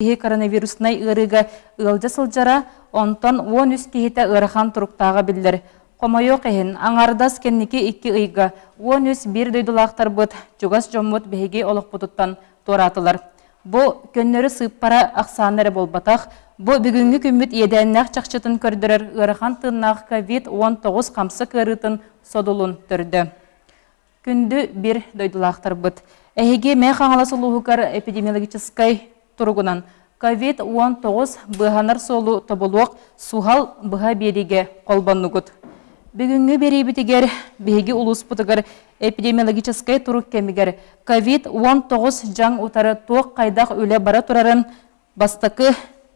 Ihe коронавирусной ырыга ылжа сылжара, онтон 13 кихите ырыхан туруктаға білдір. Комойо қиын, аңардас кенники 2 ыйга, 13 бір дойдулақтар бұд, жугас жоммут бейге олық бұдыттан торатылар. Бұ көннері сыппара ақсанары болбатақ, бұ бүгінгі күмбіт едәннәқ чақчытын көрдірер ырыхан тыннақ COVID-19 қамсы көрітін содулун түрді. Күнді бір дойдулақтар бұд. Әйге мән қаңаласы луғығар эпидемиологическай тұрғынан COVID-19 бұғанар солу табылуақ сухал бұға береге қолбаннығыд. Бүгінгі беребітігер бейге ұлыс бұтығар эпидемиологическай тұруқ кемігер COVID-19 жаң ұтары тоқ қайдақ өлі бара тұрарын бастықы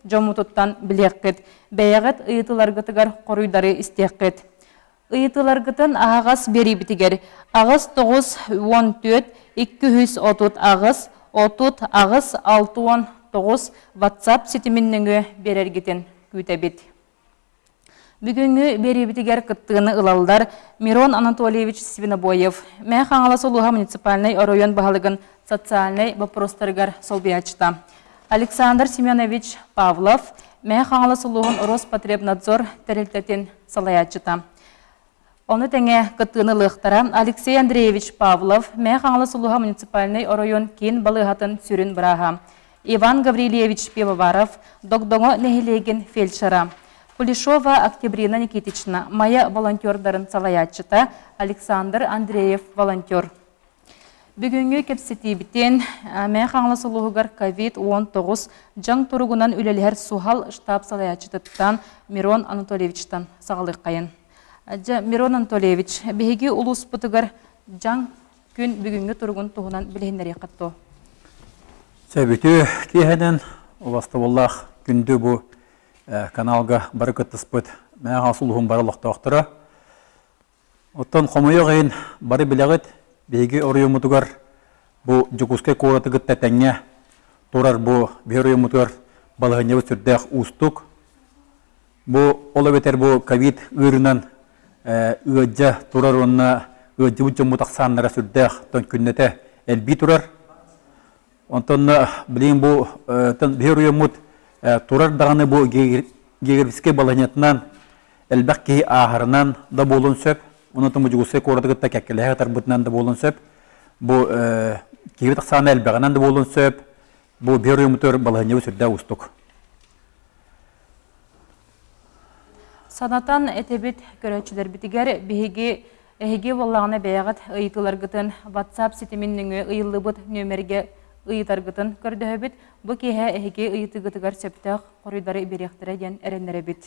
жомутуттан білеққет. Бәйәғат ұйытыларғытығар қоруйдары істеққет. Ұйытыларғытын ағас беребітігер ағыз 9-14 230 ағыз 30 ағыз 619 WhatsApp сетімінніңі берергетін күйтәбет. Бүгінгі беребітігер күттігіні ылалдар Мирон Анатольевич Свинобоев. Мән қаңаласы ұлыға муниципальный оройон бағалығын социальный вопростарығар солбиячта. Александр Семенович Павлов. Мән қаңаласы ұлығын Роспотребнадзор тәрелтетін салаячыта. Оны тәңе күттігіні лықтара Алексей Андреевич Павлов. Мән қаңаласы ұлыға муниципальный оройон кен балығатын сүрін бұраға. Иван Гаврилевич Пивоваров. Докдоңы нәхилеген фельдшера. Кулешова Октябрина Никитична, Майя волонтердарын салаячыта, Александр Андреев волонтер. Бүгінгі кепсеті бітен, мән қаңласы лұғығар COVID-19 жаң тұрғынан үлелер сухал штаб салаячытыттан Мирон Анатольевичтан сағылық қайын. Мирон Анатольевич, бейге ұлыс бұтығар жаң күн бүгінгі тұрғын тұғынан білейіндер еқатты. Сәбеті кейхәден, оласты боллақ күнді бұл каналга бары көттіспіт мәң асылуғын бары лақтауқтыра. Оттан қомайы ғайын бары біләғыт бейге орайы мұтығар бұл жүгізге қораты күтті тәңе тұрар бұл бейрайы мұтығар балығыневі сүрдәқ ұстық. Бұл олы бетер бұл ковид үйрінен үйәджі тұрар онына үйәджі бұджы мұтақсанлары сүрдәқ тон күннеті әлбей тұрар. Онтан білейін бұл бейрайы мұт Турар дағаны бұл гегербіске баланетінен әлбәқ кейі ағырынан да болын сөп. Онытын бұл жүгіске қордығытта кәккілігі тарбытынан да болын сөп. Бұл кейі тақсаны әлбәғынан да болын сөп. Бұл бер өмітер баланеу сүрді ұстық. Санатан әтебет көрәтшілер бітігер бейге болағына бәяғат ұйытыларғытын WhatsApp сетіміннің ұйылы бұд нөмерге ұйытарғытын көрді өбіт. Бұл кейі әйге ұйытығытығар сөптіғ қорыдары беректірі ден әрінлері біт.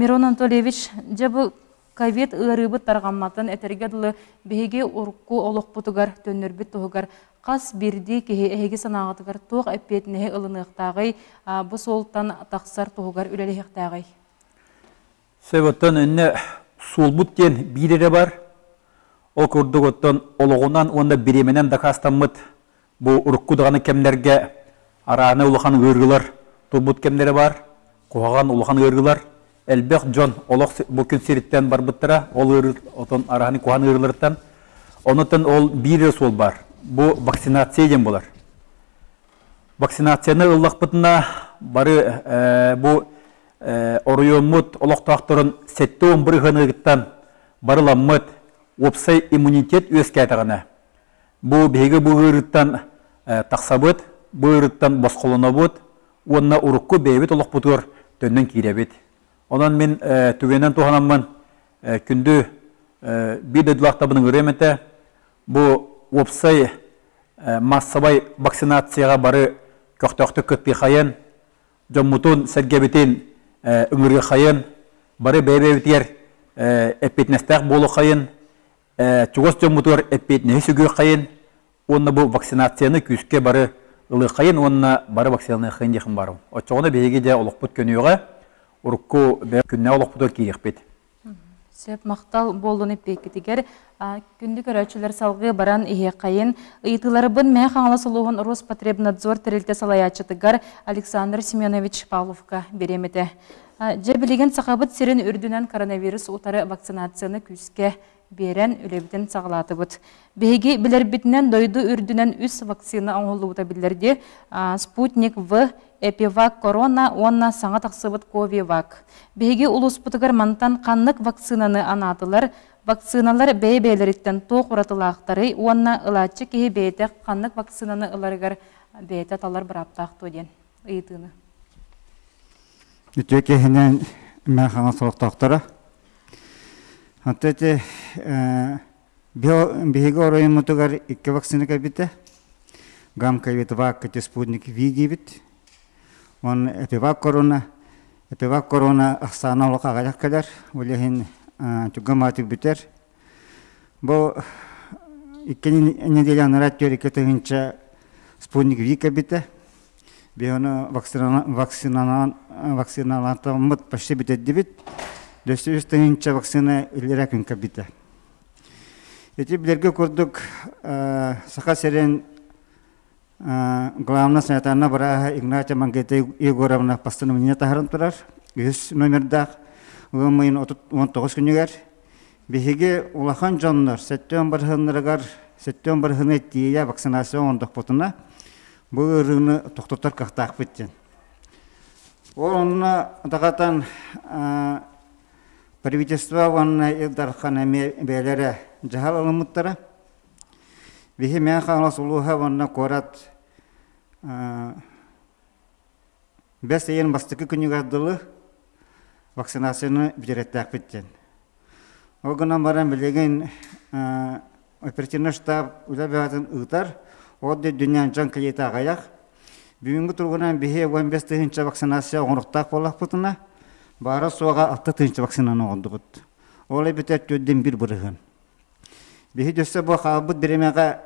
Мирон Анатольевич, жабы ковид ұйырыбыт тарғамматын әтергеділі бейге ұрыққу олық бұтығар төнірбіт тұғығар қас бірді кейі әйге санағытығар тоқ әппетінеге ұлынықтағай бұл солтан тақсар тұғығар үлеліқтағай. Сөйбіттен үнне солбұт ден бірері бар. Ол көрдіғыттен олығынан онда біременен дақастамыд бұл ұрыққудығаны кемдерге араны ұлыған өргілер тұрбұт кемдері бар, қоғаған ұлыған өргілер. Әлбек жон олық бұл күн серіттен бар бұттыра, ол араны қоған өргілерден. Онытын ол бірі сол бар. Бұл вакцинация ден болар. Вакцинацияны ұлық бұтына бары бұл оройымыд олықтақтырын сәтті 11 ғынығыттан барыламыд опсай иммунитет өз кәтіғана. Бұл бейгі бұл ғырыттан тақсабыд, бұл ғырыттан басқолына бұд, онына ұрыққы бейбет олық бұтыр төннен кейребет. Онан мен түгенен туғанамын күнді бейдеділақтабының үреметі, бұл опсай массабай вакцинацияға бары көқтіқті көтпей қайын, жоммутун сәргебетен үңірге қайын, бары бәйбәбетер әппетнестәқ болу қайын, чуғыз жоммутуар әппетіне сүгі қайын, онына бұл вакцинацияны күске бары ұлы қайын, онына бары вакцинаны қайын декім барым. Отчоғыны бейге де олық бұт көнеуға, ұрыққы күнне олық бұтыр кейек бет. Сөп мақтал болуын әппекетігер, күнді көрәтшілер салғы баран ие қайын. Үйтілері бұн мән қаңласылуғын Роспотребнадзор тірілті салаячытығар Александр Семенович Павловқа береметі. Жебілеген сақабыт серін үрдінен коронавирус ұтары вакцинацияны күске берен үлебітін сағылаты бұд. Беге білер бітінен дойды үрдінен үс вакцина аңғылы бұта білерде Спутник В Эпивак корона, онна саңа тақсыбыт ковивак. Беги улус путыгар мантан қаннық вакцинаны анатылар, вакциналар бәйбәйлеріттен тоқ ұратылақтары, онна ылатчы кеге бәйті қаннық вакцинаны ыларығар бәйті талар бір аптақты ден. Ыйтыны. Үтөке хенен мен хана солықтақтары. Хантете беги оройын мұтығар 2 вакцина кәбіті. Гам кәбіті вак кәте спутник виги бит. Он эпивак корона ақсана олық ағаяқ кәдер. Олеген түгіматық бітер. Бұл 2 неделя анарат жер 2 тұғынша спутник виги кәбіті. Беоны вакциналантамыт почти бітеді бит. Дөсті үстігінші вакцина үлірі күн кәбіті. Эти білерге көрдік сақа серен главна санитарна бараға Игнатия Мангета Егоровна постановление тағырын тұрар. Үз номердақ 19 күнігер. Бехеге улахан жонлар, сәттен бір хыны тие вакцинация ондық бұтына. Бұл ұрыны тоқтотар қақтақ біттен. Ол онына дағатан правительство онына елдархан әме бәлері жағал алымыттары. Бехе мен қаңлас ұлуға онына қорат 5 айын бастықы күнігер дылы вакцинацияны бідереттәк біттен. Ол ғынан баран білеген оперативный штаб үлі бәғатын ұғытар, Оды дүниян жан кәйеті ағаяқ. Бүгінгі тұрғынан бейе 15 тыгынча вакцинация оңырықтақ болақ бұтына, бары соға 6 тыгынча вакцинаны оңды бұт. Олай бітер төдден бір бұрығын. Бейе дөсі бұл қалбыт біремеға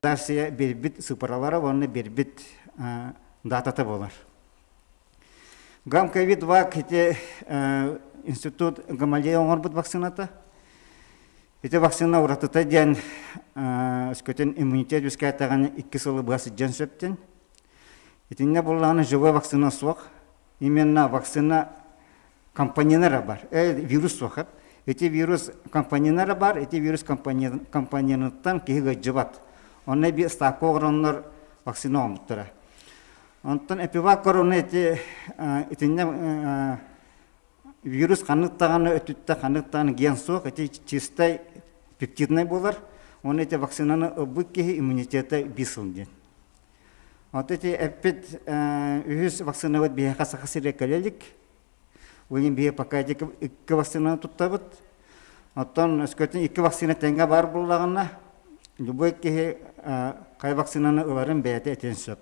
дарсия бербіт сыпыралары, оны бербіт дататы болар. Гам ковид вак хете институт Гамалея оңыр бұт вакцинаты. Эти вакцина уратыта ден өскөтен иммунитет өскәйтаған 2 сылы бұғасы ден сөптен. Етінде болағаны живой вакцина соқ. Именно вакцина компоненері бар. Вирус соқып. Эти вирус компоненері бар. Эти вирус компоненеттен кейгі жыват. Оны бір стақы оғыранлар вакцина омыттыра. Онтан эпивак короны етінде вирус қанықтағаны өтітті қанықтағаны ген соқ. Эти чистай пептидный болар. Он эти вакцинаны обыккеги иммунитеты бисылден. Вот эти опять үз вакцинават бияқа сақасыры кәлелік. Олен бия пока 2 вакцинаны тұттабыт. Оттан өскөтін 2 вакцина тәңге бар болағына любой кеги қай вакцинаны оларын бәйті әтен сөп.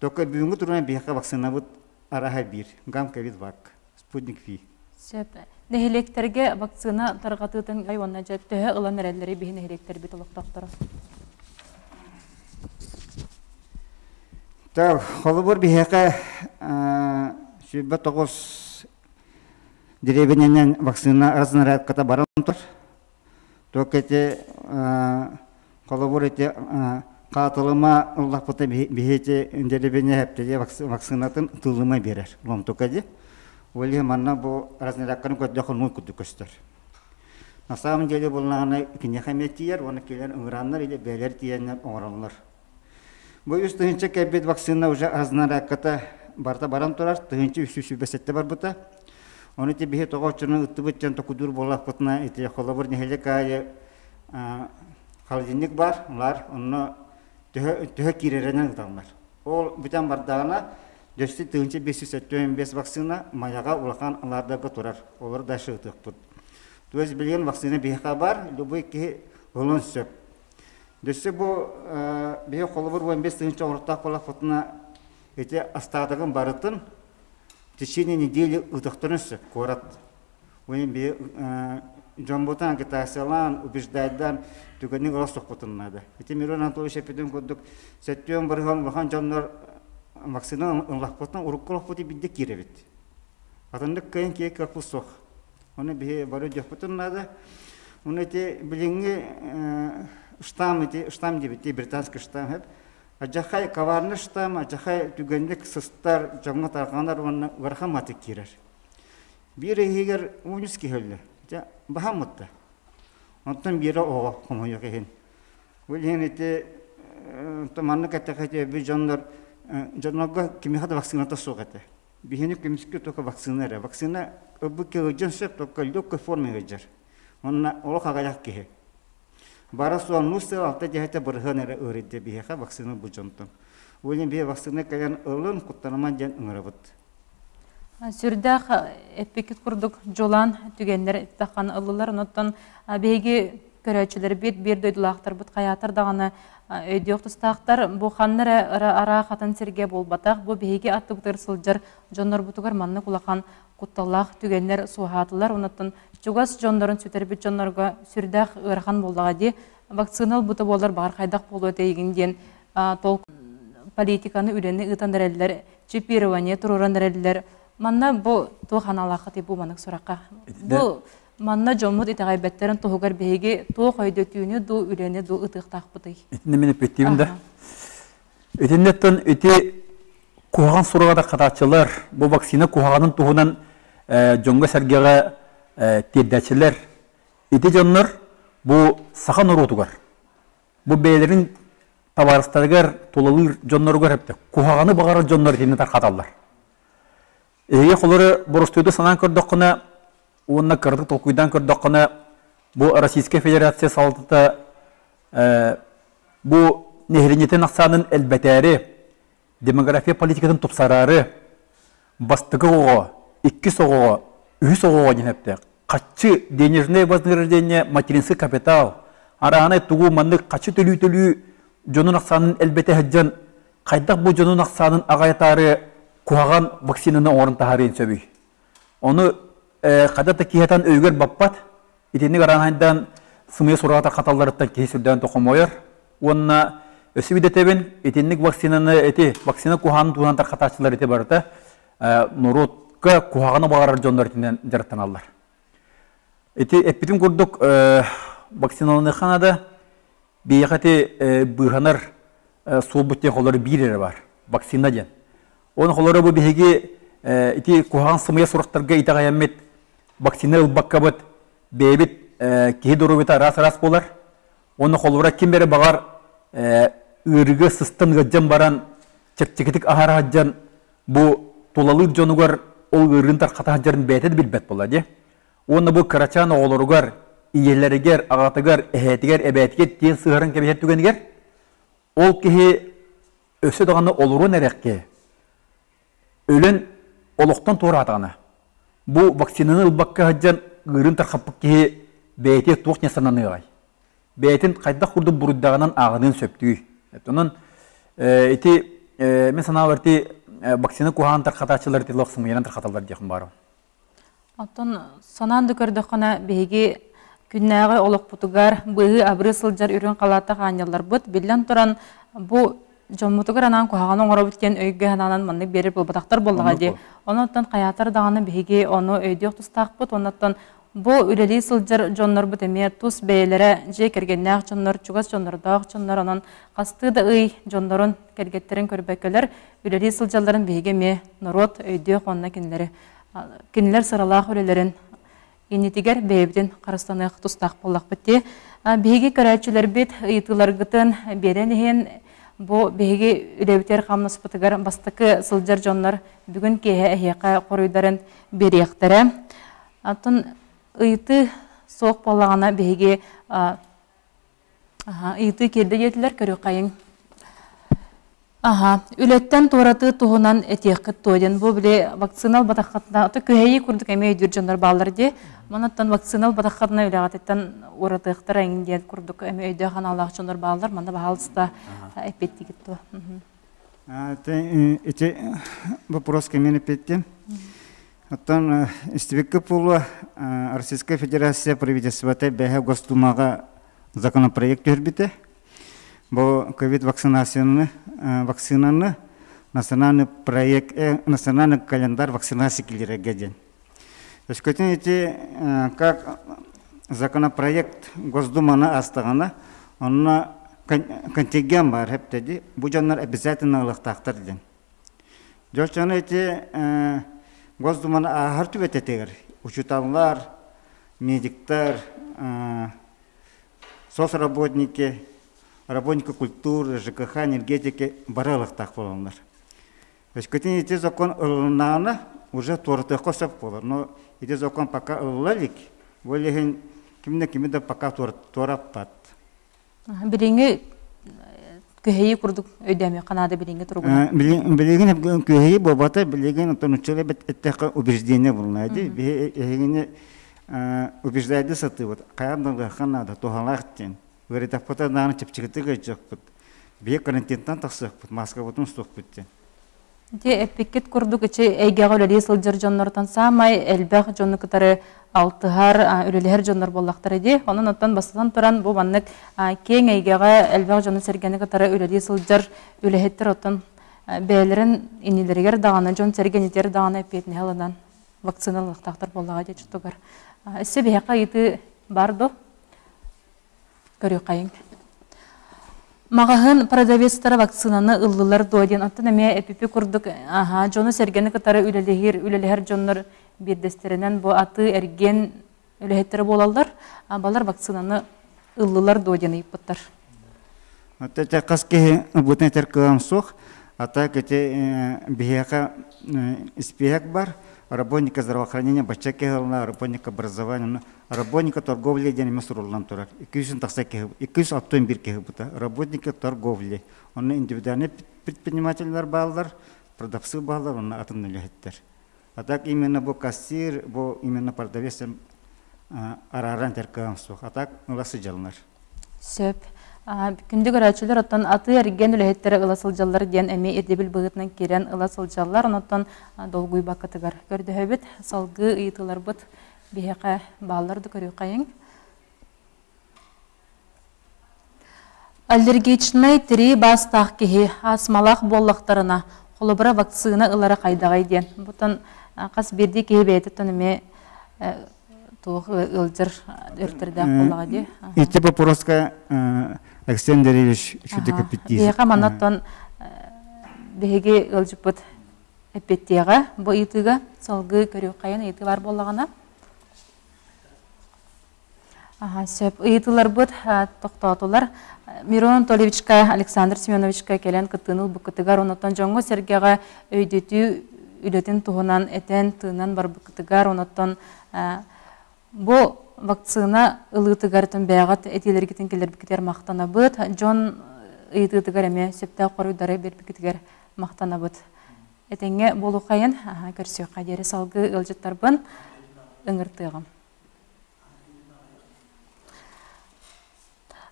Тоқа бүгінгі тұрған бияқа вакцинават араға бір. Гам ковид вак. Спутник Ви. Сөп. Нехелектерге вакцина тарғатытын айуанна жеп төһі ұлан әрәлері бейін нехелектер бет олықтақтыры. Қолы бұр бейеқа сөйбі 9 деребенен вакцина арасынар әтката баран тұр. Төкете қолы бұр ете қатылыма ұллақ бұта бейете деребене әптеде вакцинатын тұлыма берер. Лом төкеде. Оле манна бұл разнараққаны көтдіқын мұл күтті көстер. На самом деле болағына кіне қамет тиер, оны келер ұңыранлар или бәлер тиенлер оңыранлар. Бұл үз тұхынша кәбет вакцина уже разнараққата барта баран тұрар, тұхынша үсі бәсетті бар бұта. Оны те бейе тоғычының ұтты бұттен тоқудыр болақ бұтына, еті қолы бір нехелек айы холодильник бар, оны түхі кереренен ұталмар. Ол бұтан бардағына Дөсті тұғыншы 575 вакцина маяға ұлақан алардағы тұрар. Олар дашы ұтық бұд. Төз білген вакцина бейқа бар, любой ке ұлын сөп. Дөсті бұл бейе қолы бір 15 тұғыншы орықтақ болақ бұтына әте астағдығын барытын течение недели ұтықтырын сөп, қорат. Ойын бейе жамботан агитациялан, убеждайдан түгіннің ұластық бұтыннады. Әте Мирон Анатолий Шепетін көдік сәттен бірған ұлақан жанлар вакцина лахпотан урукколох поти бидде киребит. Атандык кайын кие карпус сох. Оны бе бары жаппытын нада. Оны те билинге штам дебит, британский штам хеп. Ажахай каварны штам, ажахай түгендік сыстар, жаңға тарғанар оны вархаматы кирер. Бире егер униски хөлі. Бахамытты. Онтан бире оға комойо кехен. Өлген ете томанны кәтәкәте бу жоннор жоннорга кимихада вакцината согате. Бихени кимиске тока вакцинара. Вакцина бу келжен сеп тока лёгкой форме гыжар. Онна оло кагаяк ки. Бара суан нустел алта жахата бырганара өрөдө биха вакцина бу жонтон. Уйлен бе вакцина каян ылын куттанаман жан ыңырабыт. Сүрдәк эпикет курдук жолан түгеннер тахан ылылар оттон беги көрөчүлөр бит бир дөйдүлактар бут каятар даганы өйдүк тустактар бу ханнар ара хатын серге болбатак бу беги аттыктыр сылжыр жоннор бутугар манны кулакан кутталлах түгеннер суахатылар оттон чугас жондорун сүтербит жоннорго сүрдәк ырхан болдага ди вакцинал буты болар бар кайдак болуу тегинден толк политиканы үйренни ытандырелер чипирование турурандырелер манна бу туханалахы типу манык суракка бу манна жомут итагай беттерин тухугар беги ту койдөтүүнү ду үрени ду ытыктакпыты Мен петтимде. Өтеннеттен өте куган сурагада катачылар бу вакцина куганын тугунан жонго сергеге теддачылар ити жоннор бу сахан урутугар бу бейлерин табарыстаргар тулалыр жоннорго хепте куганы багара жоннор тени таркаталар. Эге холоры борустуйду санан көрдөккүнө онна кырдык толкуйдан көрдөккүнө бу Российская Федерация салтыта бу нехринетен аксанын элбетери демография политикатын топсарары бастыгого 2 согого 3 согого денепте качы денежное вознаграждение материнский капитал араны тугу манды качы төлүү жонун аксанын элбете хаджан кайдак бу жонун аксанын агайтары куаган вакцинаны орынтахарын сөбүй. Оны кадата киетан өйгөр баппат, итинник аранайдан сымыя сурагатар каталдарыттан кейсүрден токомойор. Онна өсүбидетебин итинник вакцинаны вакцина куаганы тугантар катачылар ите барыта нурутка куаганы багарар жондар тинен жараттаналар. Эппитин курдук вакциналаны ханада бейхати быханар суубуттен холоры бирері бар. Вакцина ден. Он холоры бу беги ити куаган сымыя сурактарга итагайамет вакцина ылбаккабыт бейбит кихидорубита раз болар. Оны холора ким бері бағар ырыгы сыстын ғаджан баран чекчекетик ахара ғаджан бу тулалыр жонугар ол ырынтар қата ғаджарын бәйтеді білбәт болады. Оны бу карачан оғылыругар, иелерігер, ағатыгар, әхетігер, әбәтігер, тен сығырын кәбет түгенігер ол кехе өсі дағаны олыру нәрекке өлін олықтан туыр атағына. Бу вакцинаны ылбакка ғаджан ырынтар қаппық кехе бәйте туық несананы ғай. Бәйтін қайда құрды бұрыддағынан ағының сөптігі. Онын мен сана бәрті вакцина куған тарқатачылар тилок сымыйран тарқаталар дейхін бару. Атын сананды көрдіқына бейге күннәғі олық бұтығар бұғы абыры сылжар үрін қалата қанялар бұд. Білден тұран бұ жомутығыр анан куған оңыра бүткен өйге ананан манны беріп бұлбатақтар болыға де. Онаттан қаятар дағаны бейге оны өйдек тұстақ бұд. Онаттан бу үлели сылжар жоннор бут эме тус бейлере же кергеннак жоннор чугас жоннордак жоннор анан кастыда ый жоннорун кергеттерин көрбөкөлөр үлели сылжаларын бейгеме народ өйдө конна кинилер сыралак үлелерин инитигер бейбитин карастанык тустак боллак битти бейге көрөчүлөр бит ыйтыларгытын беренихен бу бейге үлебитер камнаспытыгар бастыкы сылжар жоннор бүгүн кеhe эхека коруйдарын берияктере атын ыйты соқ болағана бейге ыйты келді етілер көрі қайын. Үлеттен тораты тұғынан әтеқіт тойден. Бұл біле вакцинал батаққатына, көйі күрдік әме өйдір жандар балар де. Манаттан вакцинал батаққатына үләғатеттен оратықтар әңінден күрдік әме өйді қаналақ жандар балар. Манда бағалыста әпетті кетті. Эти вопрос ко мне опять. Оттан истебекке полу Российская Федерация правительствота бәһә Госдумага законопроект өрбите. Бу ковид вакцинаны национальный проект, национальный календарь вакцинации килерегеден. То есть эти как законопроект Госдуманы астагана, он контингент бар хептеди, бу жаннар обязательно ылыктактыр ден. Жошчаны эти Госдуманы ағарту бәтетегер, учутанлар, медиктар, соцработники, работника культуры, ЖКХ, энергетики баралықтақ боланлар. Өскөтен ете закон ылынағына уже торытыққа сап болар. Но ете закон пока ылылалик, олеген кімді пока торап бат. Біліңі көйі күрдік өйдәме қанады біліңі тұрғына? Білеген көйі болбата, білеген ұтынучылы бәт әттәқі убеждение болнайды. Білегені убеждайды саты, қайамдыңға қанады, тоғалақтен. Өретақпата дағаны чепчігіті жоқ бұд. Бе карантинтан тақсық бұд, маска бұтын сұқ бұдтен. Те эппекет курдук ичи эйгега үлелие сылжыр жоннортан самай элбэх жонну кытары алтыхар үлелер жоннор боллактар эди. Онун оттан басылан туран бу баннык кең эйгега элбэх жонну сергени кытары үлелие сылжыр үлехеттер оттан бээлерин инилергер даганы жон сергенитер даганы эппетин хелынан вакциналыктактар боллага де чутугар. Эссе бияка ити бардо көрү кайын. Мағағын продавецтары вакцинаны ыллылар дойден. Аттан әме эпипи күрдік. Жоны сәргені кытары үлелер жонлар бердестерінен бұл аты әрген үлелеттері болалар. Балар вакцинаны ыллылар дойден айыппыттар. Ата қас кеге бұтын әтер қылам соқ. Ата кете бияқа испияк бар. Работника здравоохранения, бачаки гална, работника образования, работника торговли день месурулан турак. 200 таксаки, 200 оттон бир кехбута. Работника торговли. Он индивидуальный предприниматель балдар, продавцы балдар, он атомный лехеттер. А так именно бо кассир, бо именно продавец араран теркамсу. А так уласы жалнар. Сөп. Күнді көрәтшілер оттан аты әрген үләйттері ыласылжалар ден әме едебіл бұғытынан керен ыласылжалар, оттан долгуй бақытығар. Көрді өбіт, салғы ұйытылар бұд бейеқа бағаларды көрі қайын. Аллергичный тірі бастақ кеге асмалақ боллақтарына қолыбыра вакцина ылары қайдағай ден. Бұтын қас берді кеге бәйті түніме туғы ылжыр өртірді қолаға де. Эти вопроска Александр Ильич Чудо-Капитиз. Бейеқа манаттан бейге ылжып бұд әпеттеға, бұл етіға салғы көрі қайын етілар болағына. Сөп, етілар бұд тоқтатылар. Мирон Толевичка, Александр Семеновичка келен кытыныл бұқытығар, онаттан жоңғы сергеға өйдету үлетін тұғынан әтен тыңнан бар бұқытығар, онаттан бұл вакцина ылытыгартын бәғат әтелергетін келер бікетер мақтана бұд. Джон ыйтытыгар әме сөпті қорудары бер бікетігер мақтана бұд. Әтенге болу қайын көрсеу қадері салғы ылжыттар бұн үңіртіғым.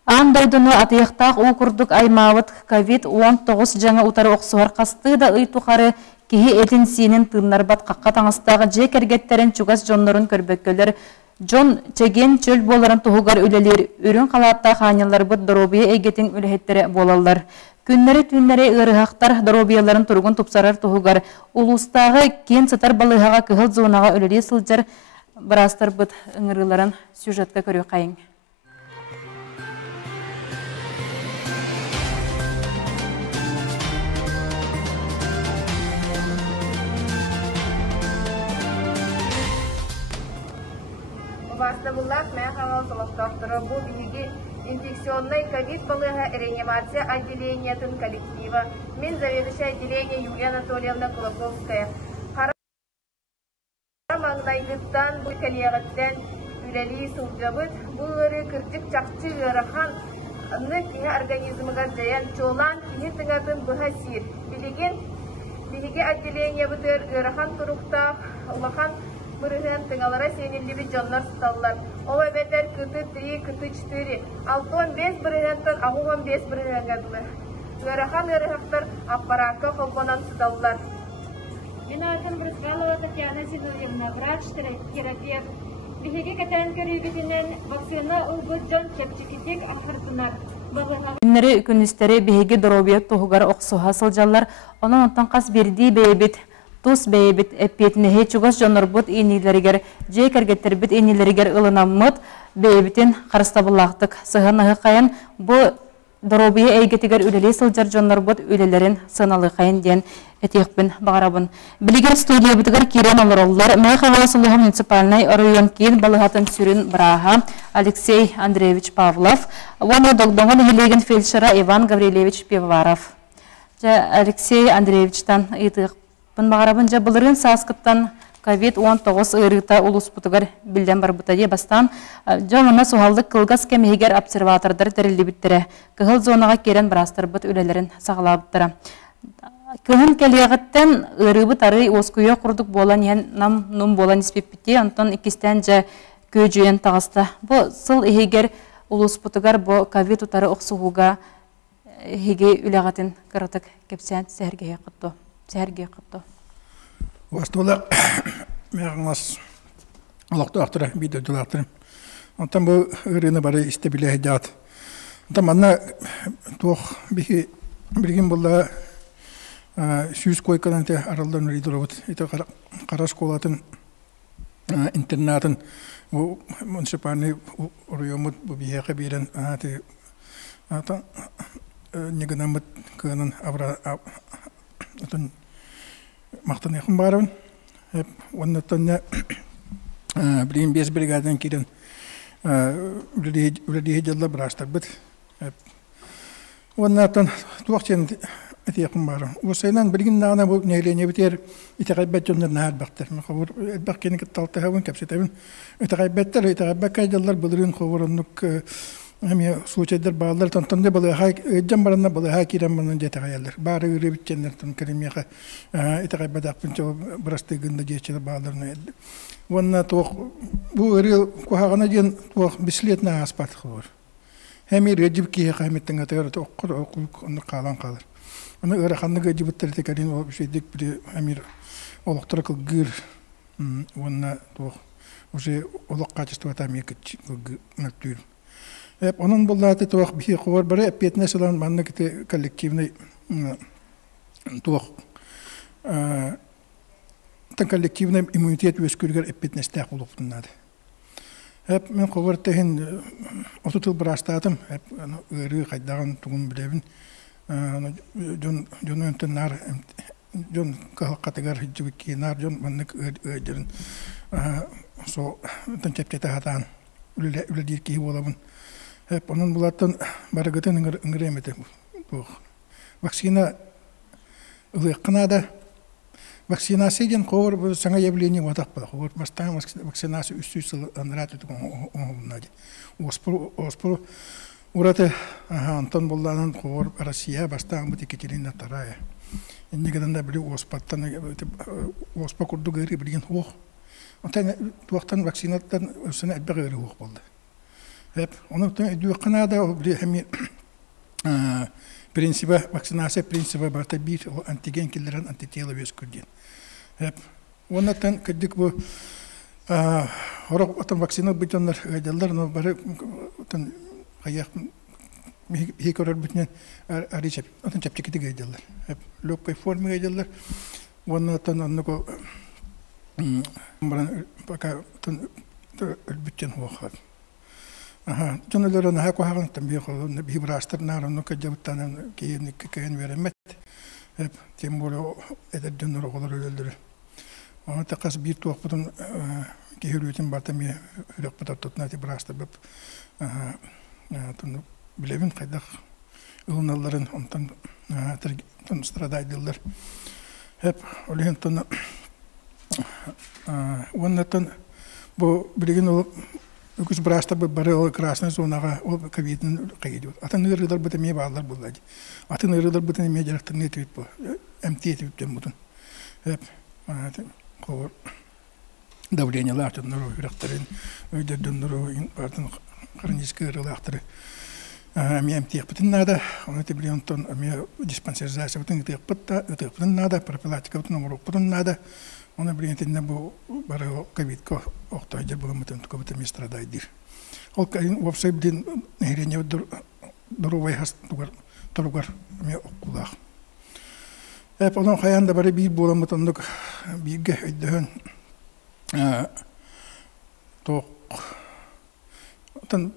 Андайдыны атыяқтақ ұқырдық аймауыт COVID-19 жаңа ұтары оқсуар қасты да ұйтұқары кейі әтін сенің тыңнар бат қаққа таңыстағы жек әргеттерін чугас жонларын көрбеккелер. Жон чеген чөл боларын тұғығар өлелер, өрін қалатта қанялар бұд дұробия әйгетін өліхеттері болалар. Күннері түннері ұрығақтар дұробияларын тұрғын тұпсарар тұғығар. Улустағы кен сытар балығаға кығыл зонаға өлелер сылжар бірастар бұд ұңырыларын сюжетка көрі қайын. Бастабыллах мәхаңал солықтақтыры бұл биеге инфекционный ковид балыға реанимация отделениятын коллектива мен заведующая отделения Юлия Анатольевна Кулаковская. Қара маңдайдықтан бұл кәлияғыттен үләлі сұлжабыт бұл ұры кірдік чақчы ғырахан ны кеге организміға жаян чолан кеге тыңатын бұға сир. Билеге отделения бұтыр ғырахан тұруқтақ ұлақан Бұрығын тыңалара сенелі жонлар сұталылар. Ол әбәтер күті 3, күті 4, 6-15 бұрығынтан ағуған 5 бұрығын ғадылы. Ғырахан ғырықтар аппаратқа қолғанан сұталылар. Мен атын Брызгалова Татьяна Зиновьевна, врач, терапевт. Бігеге кәтән көрігітінен вакцина ұлбыт жон кепчекетек ақыртынар. Күннері күністері бігеге дұробият тұғығар оқсуға сылжалар. Оның ұнтан қас берді бейбет. Тус бейбит эппетіне хечугас жонор бұд енелерігер, жек әргеттер біт енелерігер ұлына мұд бейбітін қарыстабылақтық. Сығынығы қайын бұ доробия эйгетигер үлеле сылжар жоннор бот үлелерин сыналы қайын ден этиекпін бағарабын. Білеген студия бітігер Кирен Олороллар, Майхағала Сулуға муниципальный район кейін балығатын сүрін браха Алексей Андреевич Павлов, оны догдоңын елеген фельдшера Иван Гаврилевич Пивоваров. Алексей Андреевичтан итиекпін бағарабын. Бұлырын саскыттан COVID-19 ырыта улус бутугар билден бар бутаде бастан жамана сухалдык кылгас кемегер обсерватордар терилди биттире. Кыгыл зонаға керен брастыр бут үлелерин сағалабыттыра. Кыгын келегеттен ырыбы тары оскуя курдук болан ен нам нум болан испеппити, антон икистен жа көжүйен тағыста. Бу сыл егер улус бутугар бу COVID утары оқсуғуға еге үлегатын кырытык кепсен сәрге қытты. Вастула мягмас алакты актыра видео дулактыр. Антан бу ырыны бары истебиле хедят. Антан манна тох бихи бирген булла сүз койканан те аралдан ридробот. Это караш колатын интернатын бу муниципальный районмут бу бихе берен аты ата негнамыт кынын абра атын мақтан яқын барым. Оннаттан білген бес бригадан керен үлі жылы бірастар бұд. Оннаттан туақчен яқын барым. Осайнан білген нағына бұл нәйлене бітер итағайбәт жонларына әлбақтар. Әлбақ кені кітталты хауын кәпсетәбін. Итағайбәттер, итағайбәт кайдалар бұлырын қоғырынлық Ами случайдар балдар тантанды балыга жам барына балыга кирен манын жете каялар. Бары үребитчендер тан керемеха итагай бадакпын чо брастыгында жечелер балдарны. Вонна тох бу ыры кухагана ден тох бислетна аспат хор. Хеми режип ки хаметтен атар токкор окул калан калар. Аны ыры ханныга жибиттер текерин о бишедик бир амир олоктор гыр. Вонна тох уже олок качество тамекич натур. Onun bullаты туах бихи ховар бары петне салан манна ките коллективный туах тан коллективный иммунитет өскөргөр петнестак болуптун нады. Мен ховар тehen отутул брастатым ыры кайдаган тугун билебин. Жон өнтөннар жон категор хиджибики нар жон маннык өдөрүн со тан чептете хатан үле дирки болабын. Onun bulattan baragatan ıngıremete bu. Vaksina ılıqına vaksinasi gen kovur bu sana явление vatak bala. Kovur bastan vaksinasi üstü anrat tutuk onnadı. Ospor urate Anton Bollanan kovur Rusya bastan bu tiketirin taraya. İnne kadar da bile ospattan ospa kurdu geri bilgin ho. Ondan tuaqtan vaksinattan sana etbageri ho oldu. Onun için düğünada bir hem prensibe vaksinasyon prensibe var tabi bir antigen killerin antitiyeli vüskürdün. Onun için kedik bu horak atan vaksina bütünler ödeller no bari atan kayak hikarar bütünen arayacak atan çapçıkiti ödeller. Lokay formu ödeller. Onun için anlık bana baka atan bütün hoğar. Jönölörün haku hagan tambiye kolun bir brastır narın nuka javuttan kiyen veremet. Hep tembolo eder jönör olur öldürür. Ama takas bir tuak putun kehürüyeten bartamiye hürek putar tutnati brastır bep. Tunu bilevin kaydak ılınalların ondan stradaydılar. Hep öyle tunu ondan bu bilgin olup Үкіс браста бары красный зонаға ол ковидын қайдет. Атын ырыдар бұты ме бағалар болады. Атын ырыдар бұты ме жарықтың не түйіп бұл. Әмті етіп өткен бұтын. Қовыр давлениялы артын нұру үрақтарын, өйдердің нұру артын хронический ырылы ақтыры. Әмті екпітін нада, оны тебілі онтон диспансеризация бұтын үтіқпітін нада, профилактика бұтын омырық бұтын нада. Ona bildiğinde bu bari Covid oktaydır bulamıyorum Covid mi stradaydır. O kayın website din nehirine duru vayhas tugar mi okulah. Hep onun hayanda bari bir bulamıyorum bir gehidden tok tan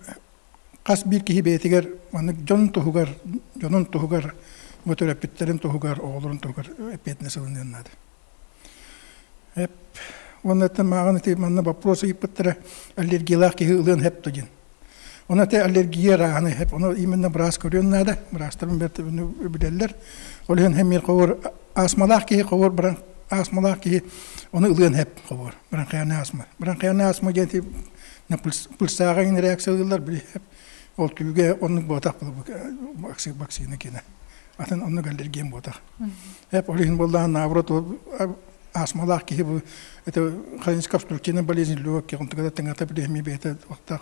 қас бір кихи бетигер жонун туһугар мотөрөппиттерин туһугар оолорун туһугар эппетине сылыннады. Оннаттан маған манна вопросы иппеттера аллергиялах кихи ылын хеп тудин. Оннатта аллергия рағаны хеп, оны именно брас көрген нада, брастарын берді білелер. Олын хеммер қовыр асмалах кихи қовыр, біран асмалах кихи, оны ылын хеп қовыр, біран қияны асма. Біран қияны асма женти пульсаға ин реакция ылылар білі хеп, ол түлге оның ботақ бұл вакцина кені. Атын оның аллергиям ботақ. Хеп, олын болдан наоборот, асмалах кихи бұл, это хроническая обструктивная болезнь легких, он тогда тengata эпидемия бета вақтақ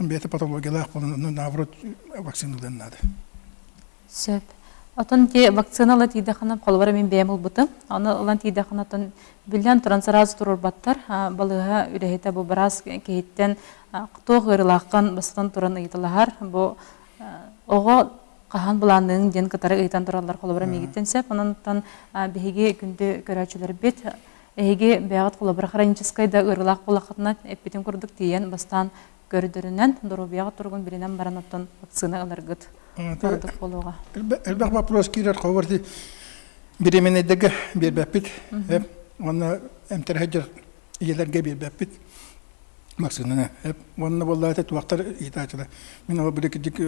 бета патологиялах болын наоборот вакциналдан надо. Сөп. Отон те вакциналы тидаханап қолбара мен бәйміл бұты. Аны олан тидаханатын білден тұран саразы тұрыр баттар. Балыға үрәйті бұл біраз кейттен құтуғы ғырылаққан бастан тұран ұйтылағар. Бұл оғы қахан бұланның ден кітары ұйтан тұралар қолбара мегеттен сәп. Онын бейге күнді көрәчілер бет. Эге бәғат қолабыр хроническайда ұрылақ болақытына әппетен көрдік дейін бастан көрдірінен дұру бәғат тұрғын бірінен баранаттан вакцина аларғыт көрдік болуға. Әлбәқ вопрос кейлер қауырды беременедегі бербәппет, оны әмтәрхәджір елерге бербәппет вакцинаны. Оны болла әтет уақтар етачылы. Мен ол бір-екідік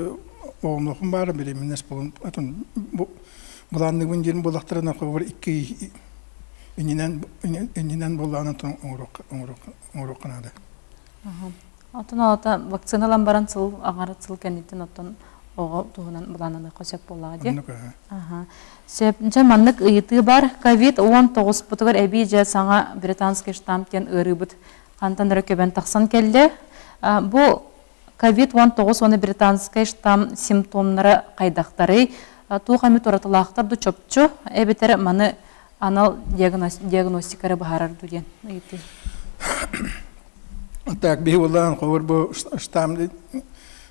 оғымлықым бары беременес болын. Бұланның өндерін болақтарына қауыр екі Ининен болланы тон оңырыққанады. Атын алата вакциналан баран сыл, ағарат сыл кәнеттен оттан оға туғынан бұлананы қосеп болады. Сәпінче маннық ұйыты бар. COVID-19 бұтығыр әбей жа саңа британский штамптен ұры бұд қантан рөкебен тақсан келді. Бұл COVID-19 оны британский штам симптомнары қайдақтары туғамет оратылақтарды чөпчу әбетері маны анал диагностикары бахарар дуден. Так, бей олан қовыр бұл штамды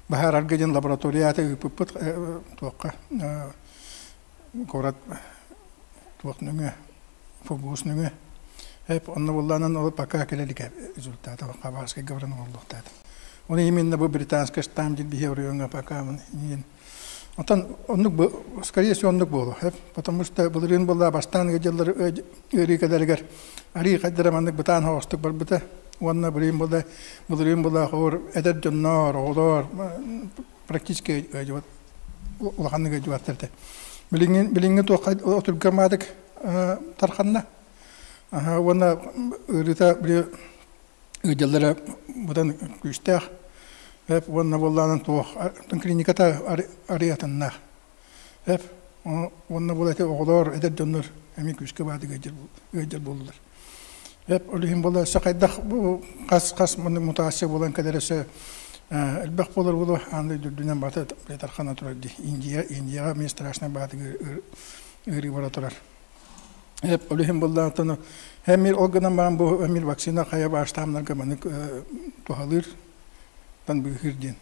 бахарар геден лабораторията үпіппіт туаққа қорат туақ нүңі, фобус нүңі. Онны оланын олы пақа келелік результаты қабарсқа ғавраны олықтады. Оны именно бұл британский штамды бей орыйонға пақамын. Отан оннук скорее всего оннук болу, потому что булырын болла бастан гыжылар өрикадергер ари кадрамандык бутан хостук бар бута онна булырын болла хор эдер жоннор олор практически гыжыт улаханны гыжыттырды. Билинген то отургамадык тарханна. Онна ырита бир гыжылар бутан күстәх Онна болланын тоқ, клиниката ариятынна. Онна болайты оғылар, әдер жонлар, әмен күшкі бады гөйдер болдылар. Олығын болай, сақайдақ қас мутация болан кәдересі әлбәқ болар болу, анды дүрдінен баты бетархана тұрады. Индияға мен страшна бады ғыры бара тұрар. Олығын болай, әмір олғынан баған бұл әмір вакцина қая баштамларға маны туғалыр. Тан бүйірден.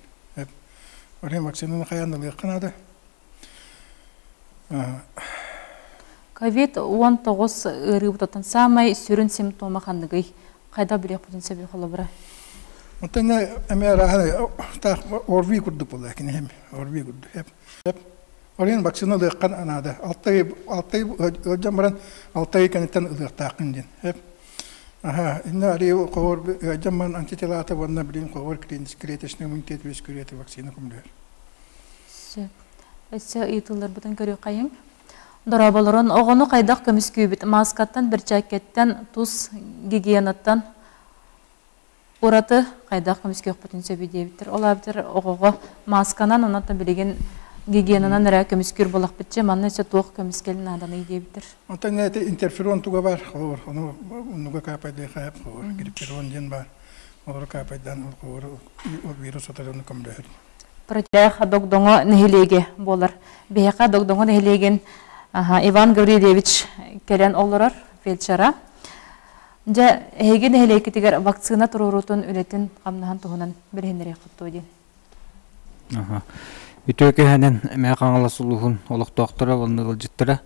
Орен вакцинаны қаянылығы қанады. COVID-19 ұры бұтатын самай сүрін симптомы қандығы қайда білек бұтын сәбір қолы бұра? Мұттаны әмі арағаны орви күрді бұл әкіне, орви күрді. Орен вакциналы қан анады. Алтай өджан баран алтай кәнеттен ұлықтақын ден. Инна ариу қауыр жаман антителата ванна білін қауыр клеточный иммунитет вескүреті вакцина күмдер. Өсі ұйтылар бұтын көрі қайын. Дұрабалырын оғыны қайдақ көміскүй біт маскаттан бір жакеттен тұз гигиенаттан ұраты қайдақ көміскүй бұтын сөбі дейбіттір. Ол әбдір оғығы масканан онаттан білеген гигиенанан әрі көміскүр болақ бітче, манна өсе тоқ көміскелін аданы идейбітір. Онтан әті интерферон туға бар, қауыр, онуға капайды қайып қауыр, грипперон ден бар, олар капайдан қауыр, вирус отарыны көмдер. Противляха докдоңо нехилеге болар. Бейха докдоңо нехилеген Иван Гаврилевич келен оларар, фельдшера. Жа әйге нехилеге тегер вакцина тұрурутын үлетін қамнахан тұғынан бірхенері қытту ден. Ütөke henen мәқаңала сулуһун олоқтоқтыра волны жыттыра.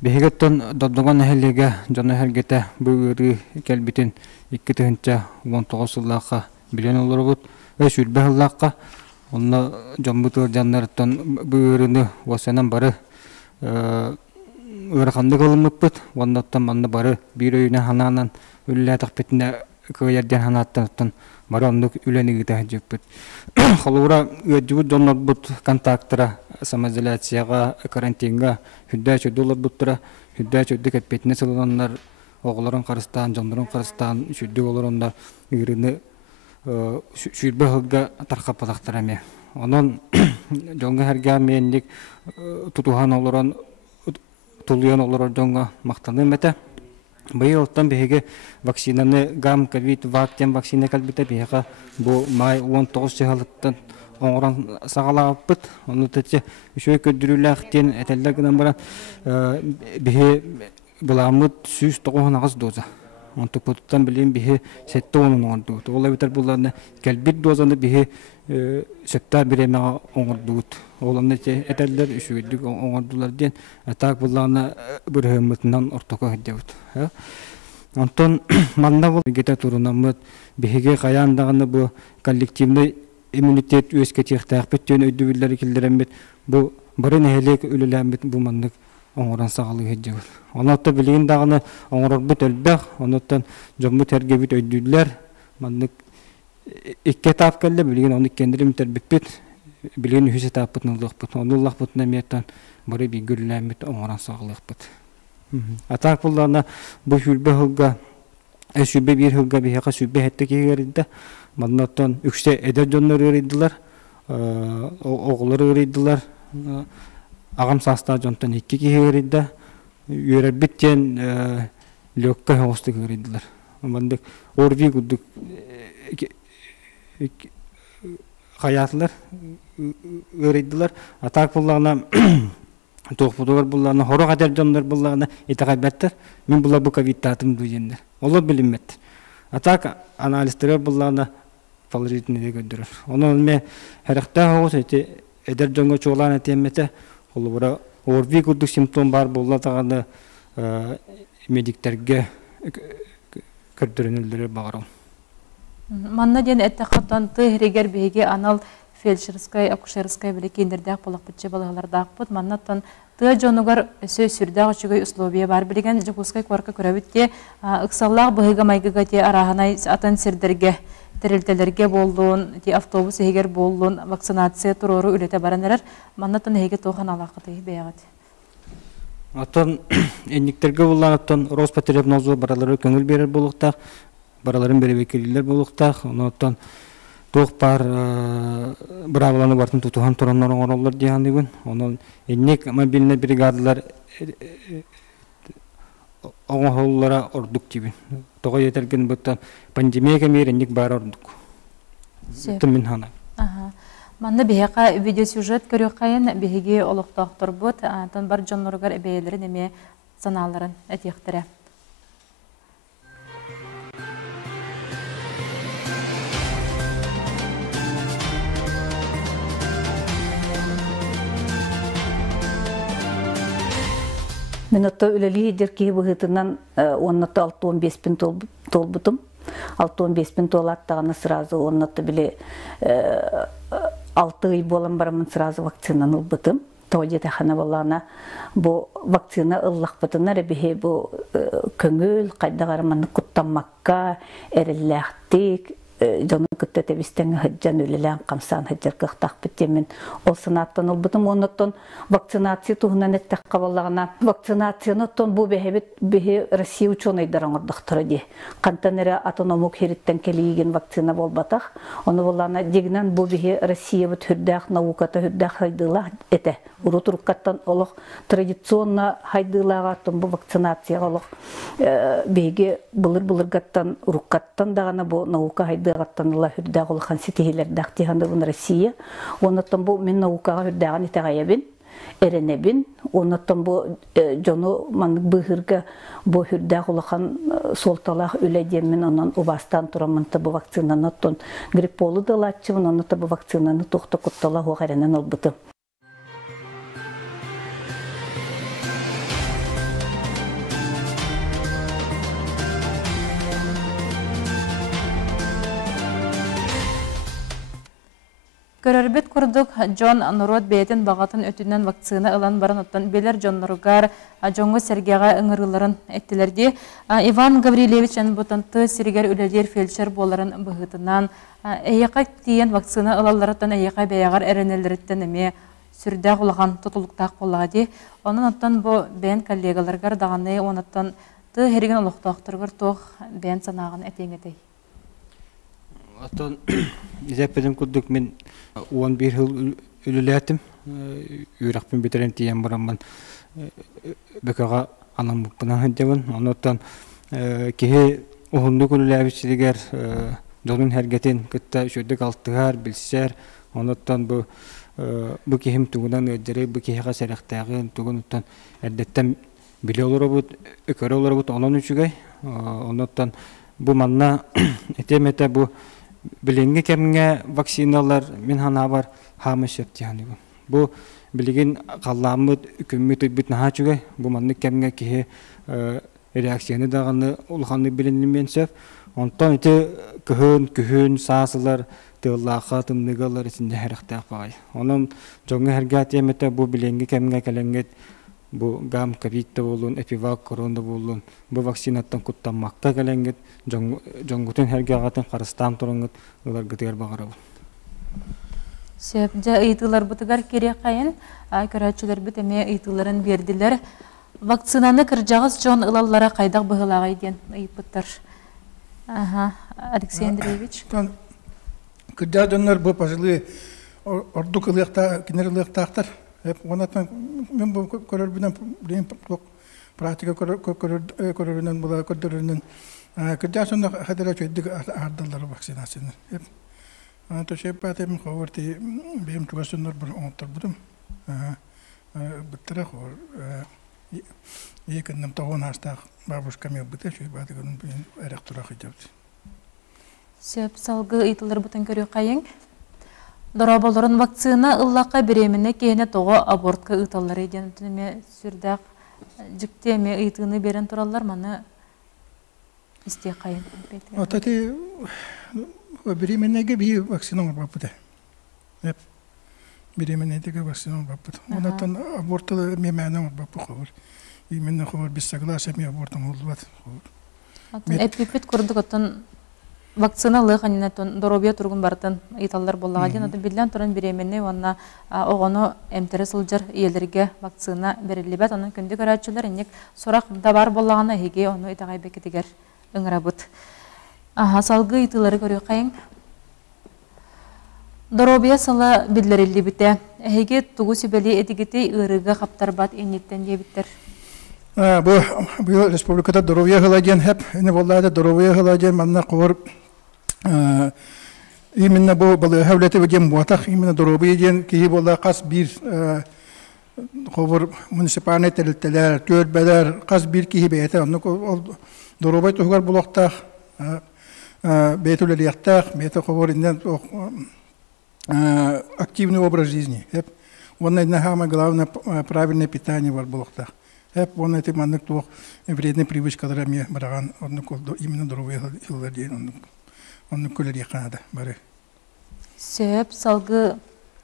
Бехегеттен доддогон хеллеге жана хергете бүгүрү келбитин 2-19 жыллакка билен олорбут сүрбәһллакка онна жомбутур жаннарыттан быырыны осанан бары ыраханды кылымыппыт оннаттан манна бары бир өйүнө хананан үлләтак бетине кыярдан ханаттан бары ондук үленигите жыппыт холура өҗүбүт жоннорбут контактыра самоизоляцияга карантинга хүддә чөдүлөрбуттыра хүддә чөдү кетпетине сылганнар оголорун карыстан жондорун карыстан үчүдү олорондар ырыны сүрбе хылга таркапалактар эме онон жонга херге мендик тутухан олорон тулуян олорор жонга мактаны мете быйылтан беге вакцинаны гам ковид вактен вакцина калбите бега бу май 19 жыгалыттан оңоран сагалаппыт ону тече үшөй көдүрүлактен этелдегенен бара беге буламыт 109 доза онту путтан билем беге 7 оңорду тола битер буларны келбит дозаны беге сетта биреме оңордут оланы этелдер үшөйдүк оңордулар ден атак буларны бирһымытынан ортоко хедебут онтон манда бул гете турунамыт беге каяндаганы бу коллективный иммунитет өскө техтакпет жөн өйдүбүллөр килдерембит бу барын элек үлүлөмбит бу мандык оңоран сагалык эдебит онотто билген даганы оңорбут өлбөк оноттон жомбут эргебит өйдүллөр мандык икке тапкалле билген оны кендирим тербиппит билген хүсө таппытын лыкпыт онуллакпытына меттан бары бигүллөмбит оңоран сагалыкпыт атак булларна бу хүлбе хылга эшүбе бир хылга бияка сүбе хетте кегерде маннаттан үксе эдер жоннор өрөйдүлөр оголор өрөйдүлөр агам саста жонтон 2 кегерде өрөбиттен лёкка хосты өрөйдүлөр мандык орви гудук хаятлар өрөйдүлөр атак булларна тоқпудугар булларны хоро кадер жоннор булларны итагабаттар мен булар бу ковидтатым дуйендер олар билинмет атак анализтер булларны положительный көндүрөр онун ме характа хогус эти эдер жонго чуулан этемете олбура орви курдук симптом бар буллатаганы медиктерге көрдөрүнүлдөрү багырым манна ден эттакаттан тыгрегер беге анал фельдшерская, акушерская биликендердәк булакпытчы балалардакпыт маннаттан ты жонугар сөй сүрдәк чугай условия бар билген жукускай кварка көрәбитте ыксаллак быгыга майгыга те араханай атын сердерге терилтелерге болдун ти автобус эгер болдун вакцинация туруру үлете бараннар маннаттан эге тохан алакыты беягат атын энниктерге булланаттан Роспотребнадзор баралары көңүл берер булукта бараларын беребекелилер булукта онотон тоқ бар браваланы бартын тутухан тураннар оңорлар дияндыгын онон эннек мобильный бригадалар оңорлара ордук тибин тога етерген буттан пандемия кемер эннек бар ордук тымын хана манна бияка видеосюжет көрү кайын биге олуктоктор бут тан бар жонноргар эбейлерин эме санааларын этехтере Минутта үлели дерки быгытынан оннатта 6-15 бин толбутум. 6-15 бин толаттаганы сразу оннатта биле 6 ай болам барамын сразу вакцинаны ылбытым. Тоҗете хана баллана бу вакцина ыллакпытынар бихе бу көңүл кайдагарманы куттамакка эрелләхтик Жаны күттәте бистен хаҗҗан үлелән камсан хаҗҗар кыхтак битемен ол санаттан ул бутым оннан вакцинация туһунан эттәк кабаллагына вакцинацияны тон бу бехе Россия ученый дараңырдыктыр ди кантанера атономик хириттен келиген вакцина болбатак оны буллана дигнән бу бехе Россия бит хүрдәк науката хүрдәк хайдыла эте урутуркаттан олох традиционно хайдылага тон бу вакцинация олох беге булыр-булыргаттан уруккаттан дагана бу наука хайдыгаттанла хүрдәк ул ханситилер дактиханды бу Россия оннан бу мен наукага хүрдәган итәгаябин эренебин оннан бу жону ман быгырга бу хүрдәк улахан солталах үледемен оннан убастан турамын бу вакцинаны тон грипполы дылатчымын оннан бу вакцинаны тохта коттала хугаренен албыты. Көрөрбет курдук Джон Норот бейтен багатын өтүнен вакцина ылан барын оттан белер Джон Норгар Джонго Сергега ыңырыларын әттелерде. Иван Гаврилевич бұтанты сиригер үлелер фельдшер боларын бұғытынан әйеқа тиен вакцина ылаларыттан әйеқа бәяғар әренелеріттен әме сүрдәқ ұлған тұтылықтақ болады. Onun оттан бұ бән коллегаларғар дағаны онаттан ты херген ұлықтақтырғыр тоқ бән санағын әтеңетей. Аттан изәппеден күрдік мен 11 жыл үліләтім. Үйрақпен бетерен тиен бұрамын бөкіға анам бұппынан хәддебін. Оныттан кеге ұғынды күліләбісілігер жолын әргетен күтті шөдік алтығар, білсер. Оныттан бұл кехім туғынан өддері бұл кеға сәріқтәғын туғыныттан әрдеттен біле олары бұд, өкөрі олары бұд оның үшігай. Оныттан бұл манна әтеметі бұл Bilinge kemge vaksinalar min hana var hamış yaptı yani bu bilgin kallamı hükümeti bit naha çüge bu manlık kemge ki reaksiyonu dağını ulğanlı bilinmeyen sef ondan ite kühün sağsılar tığlaqa tımlıgalar içinde herikte bağay onun jonga hergati emete bu bilinge kemge kelenget bu gam kabitte bolun epivak koronda bolun bu vaksinattan kuttanmakka kelenget jongutun hergagatin qarastan turungut ular gıtır bağırı. Sebja ıytılar butugar kere qayın, körәчүләр biteme ıytıların berdiler. Vaksinаны kırjağız John ılallara qaydaq bıhılağa eden ıypıttar. Алексей Андреевич. Kırjağızlar bu pazılı ordu kılıyaqta, kinер ылıyaqtaqtar. Ondan ben bu körürbüden pratika körüründen bula körüründen kırjağızlar hadara çöydük ardalar vaksinasını. То ще патем говорити, бим тугасунор бир онтор будум. Биттера хор. Екеннем тогон астак бабушкам бите şu бадыгын бин эрек турак жапты. Сеп салгы ыйтылар бутан көрө кайын. Дораболорун вакцина ыллакка беремине кене того абортка ыталлар эден түнүме сүрдак жиктеме ыйтыны берен тураллар маны исте кайын. Отати Беременнеге bir vaksinum var hep беременнеге vaksinum var. Ondan abortalı memenim var bu kadar. Yeminle kadar biz saglas mi abortum oldu var. Epipit kurduk otan vaksinalıq anneton dorobia turgun bardan itallar bollağa den adı bilen turan beremenne ona oğonu emtere soljar yerlerge vaksina berilibet onun kündü görəçülər enek sorak da bar bollağına hege onu itagay beketiger ыңырабыт. Салгы итылары көрі қайын. Доробия сала бидлерилли бите. Әйге тугу сөбәлі этигеті ұрыға қаптар бат енеттен дебіттер. Bu республикада доробия ғыладен хәп. Әне боллады доробия ғыладен манна қор. Именно bu хәвлеті бәден буатақ. Именно доробия ден кейі болла қас бір қобыр муниципальный тәліттелер, төрбәлер, қас бір кейі бәйті. Доробия тұғар бұлақтақ. Бейтулер яқтақ, бейті қобырыннан активный образ жизни. Онна самое главное правильное питание var бұлықтақ. Онна этим аннык тоқ вредный привычкалар ме бараған именно здоровый хилдар дейін онны көлер яқанады бары. Сөп салғы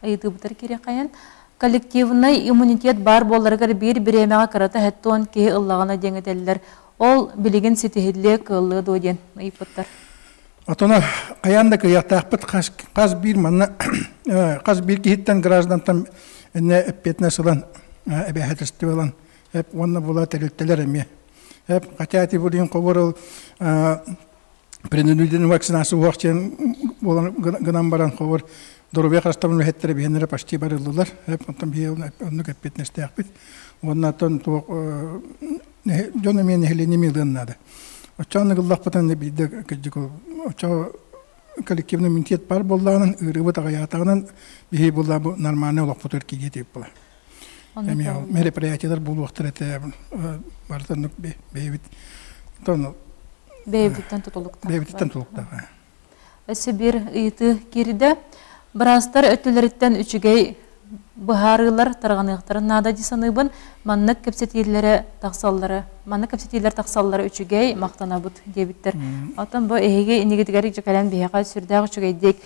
айды бұтар керек қайын. Коллективный иммунитет бар боларғар бір біремеға қарата әттуан кей ұллағына деңетелілер. Ол білеген сетихидле кылы дойден айпыттар. Атона қаянда кияқтақпыт қаз бір манна қаз бір кейттен граждантан әне әппетіне сылан әбәхәтісті болан онна бола тәрілттелер әме. Қатяти бұлын қобырыл преднуден вакцинасы уақчен ғынан баран қобыр дұрубе қастамын әттері бейінері пашти барылылар. Онтан бейінік әппетіне істеяқпет. Оннатон Жона мен хеленеме лыннады. Очаны гыллах батан биде кыжык. Очо коллективный иммунитет бар болланын ырыбы тагаятагынан бихи болла бу нормальный олак фотор киге деп була. Эми мероприятиялар бул вакытта эте бартан бейбит. Тону Бейбиттен тутулукта. Бейбиттен тутулукта. Эсе бир ыйты кириде Брастар өттөлөрүттен үчүгей быһарылар тарганыктарын нада дисаныбын маннык кепсетийлери тақсаллары үчүгей мактанабыт дебиттер. Атын бу эһиге инигидигери жакалан бияга сүрдәг үчүгейдек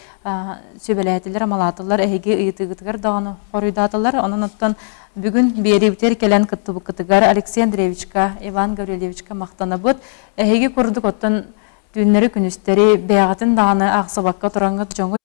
сөбеләтилер амалатылар эһиге ыйтыгытыгар даганы корыйдатылар. Онун оттан бүгүн берибитер келен кыттыбыкытыгар Алексей Андреевичка, Иван Гаврилевичка мактанабыт. Эһиге курдук оттан түннери күнүстери бягатын даганы аксабакка турангыт жоңго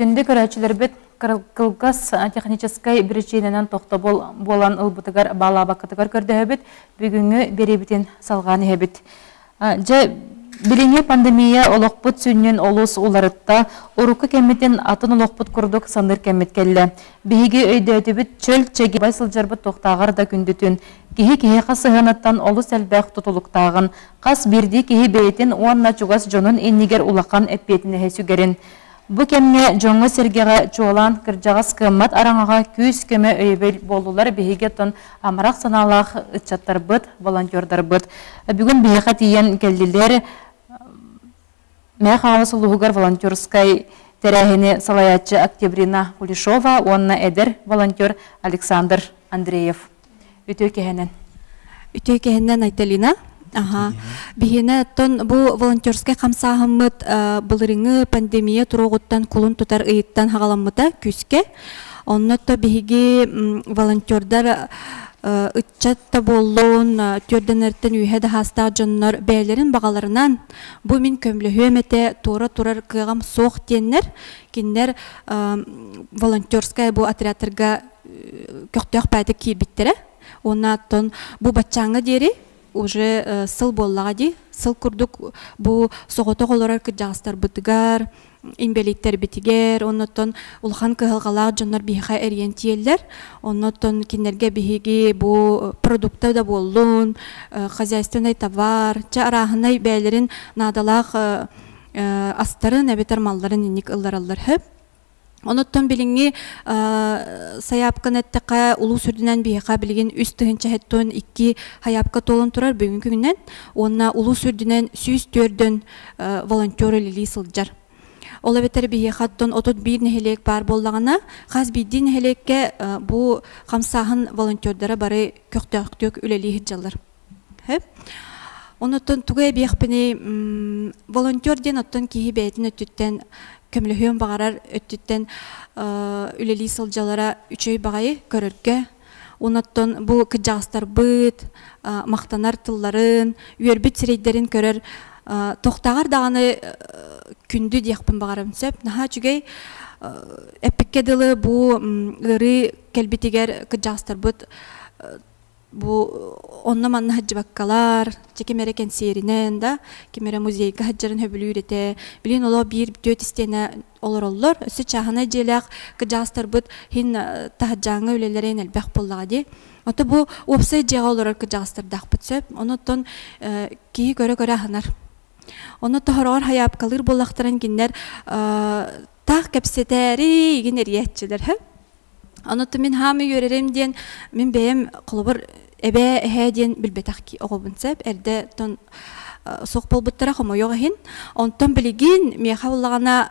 Күнді көрәчілер бет Кыргыз техническай біріншенінен тоқты болан ұлбытығар бала бақытығар көрді өбіт, бүгінгі беребітен салғаны өбіт. Біліне пандемия олықпыт сүннен олыс оларытта, ұрықы кәметтен атын олықпыт күрдік саныр кәмет кәлі. Бейге өйді өтібіт чөл чеге байсыл жарбыт тоқтағар да күндітін. Кеге қасы ғанаттан олыс әлбәқ тұтылықтағын. Қас берді кеге бейтін оанна чуғас жонын еннігер улақан әппетіні әсігерін. Бу кемне жоңго сергеға чуалан кыржағас кыммат араңаға күз көмі өйбел болулар бейге тон амарақ саналақ ұтчаттар бұд, волонтердар бұд. Бүгін бейға тиен келділер мәқауыз ұлығығар волонтерскай тәрәхіне салаятчы Октябрина Кулешова, онна әдір волонтер Александр Андреев. Үтөй кәхеннен Айталина. Бихине тон бу волонтерскай камсаһыммыт былырыңы пандемия туругуттан кулун тутар ыйыттан хагаламмыта күске. Оннотто бихиги волонтердар ытчатта боллуун түрденерттен үйһеде хаста жоннор бәйлерин багаларынан бу мин көмлөһөмете тура турар кыгам соох теннер киндер волонтерскай бу отрядтарга көктөк пайда кирбиттере. Оннаттон бу бачаңы дери уже сыл боллага ди, сыл курдук бу согото колорар кыжастар бытыгар, имбелиттер битигер, оннотон улхан кыгалгалак жоннор бихай ориентиеллер, оннотон кинерге бихиги бу продукта да боллун, хозяйственный товар, чарахынай бәйлерин надалак астарын әбетер малларын инник ыллараллар хөп. Оноттон билинги саяпкан эттеқа улу сүрдінен бейқа билген үст тыгынча хеттон 2 хаяпка толын турар бүгінгі күннен. Онна улу сүрдінен 104 волонтеры лили сылджар. Ола бетер бейқаттон отут бир нехелек бар боллағана, қаз бидди нехелекке бу қамсағын волонтердары бары көктөк үлелі хиджалар. Оноттон тугай бейқпіні волонтер ден оттон кейі бәйтін өттіттен көмлөһөн багарар өттүттен үлели сылжалара үчөй багайы көрөргө. Онаттон бу кыжагастар быт, мактанар тылларын, үйөрбүт сирейдерин көрөр. Токтагар даганы күндү диякпын багарам сөп. Наха чүгей эпикке дылы бу ыры келбитигер кыжагастар быт. Бу онна манна хаджыбаккалар, чекемере кенсеринен да, кемере музейга хаджарын хөбүлү үрете, билин оло бир төт истене олор, өсі чахана желек кыжастар бут хин тахаджаңы үлелерен элбек боллагади. Ота бу опсай жега олорор кыжастар дахпыт сөп, онотон кии көрө ханар. Онотон хорор хаяп калыр боллактаран киндер тах кепсетери иген эриетчилер хөп. Анотто мен хамы йөререм ден мен бәем кылыбыр эбе эһеден билбетакки огобунсап эрде тон сок болбуттара хомойога хин онтон билигин мехавлагана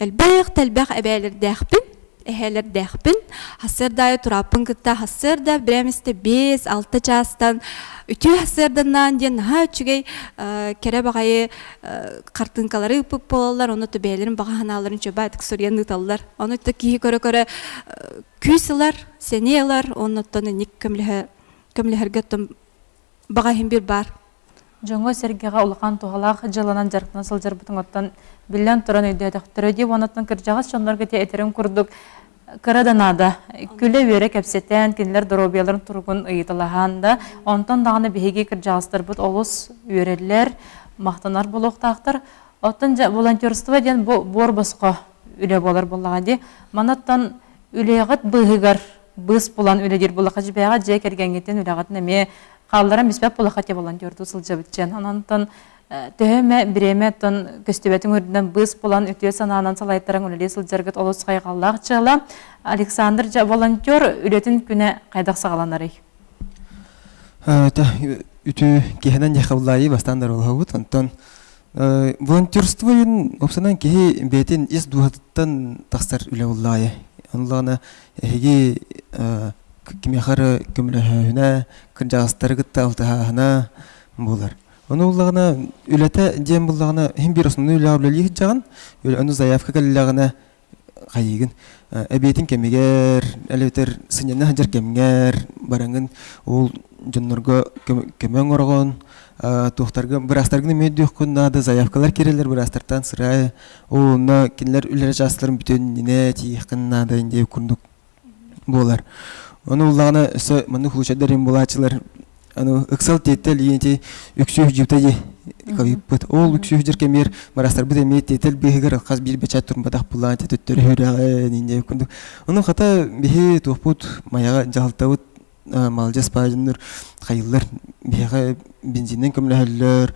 элбек телбек эбелер дәхпин эһелер дәхпин хасырдай турапын кытта хасырда бреместе 5-6 частан үтү хасырданан ден ха чүгей кере багайы картынкалары ыпып болалар онотто бәйлерин бага ханаларын чөбайтык сурьян ыталлар онотто кии көрө күсылар сенелар оноттон ник көмлөһөргө том бага хим бир бар Жоңго сергега улахан тугалак жыланан жаркынан сылжар бутун оттан биллен туран үйдө тахтырыди воноттон кыржагас чондорго те этерим курдук кыраданада күлө бере кепсетен кинлер доробияларын тургун ыйтылаханда онтон даганы беги кыржагастар бут олус үйрелер мактанар болоктактар оттон волонтерство ден борбоско үле болар боллаға манаттан үлеғат бұғығар быс болан үледер болақа жібәға жай кергенгеттен үлеғатын әме қалларам беспәп болақа те волонтерді сылжа бітчен. Анантан төһөмө биреме тон көстөбөтүң үрдүнөн быс болан үтүө санаанан салайттарың үлеле сылжаргыт олус кайгаллаак чыгала. Александр волонтер үлөтүн күнэ кайдак сагаланары. Үтү кехенен яхавлайы бастандар олхабыт. Онтон волонтерствоюн опсанан кехи бетин ис дуhаттан тахсар үле уллайы. Онлана эги кимехары көмлөһөнө кыржагыстаргытта алтаһана болар. Оны уллагына үлете дем буллагына хим бир основной үләүләли жаган, аны заявка каллагына кайыгын. Әбетин кемигер, әлбәттер сыннан хаҗар кемгер, барангын ул жоннорго кемен оргон, тухтарга бирастаргын медиа куннада заявкалар кирелер бирастартан сырай. Уна кинлер үләр жасларын бүтән дине тиякыннада инде кундук болар. Оны уллагына өсө маны хулучадарым булачылар. Аны ыксал тетел енте үксү жибтеги кабиппет ол үксү жиркемер марастар бу демет тетел бегер каз бир беча турмадак булан тетөттөр хүрө нинде күндү. Аны хата бихи топут маяга жалтабыт малжас пажыныр кайыллар беге бензинден көмлөһөллөр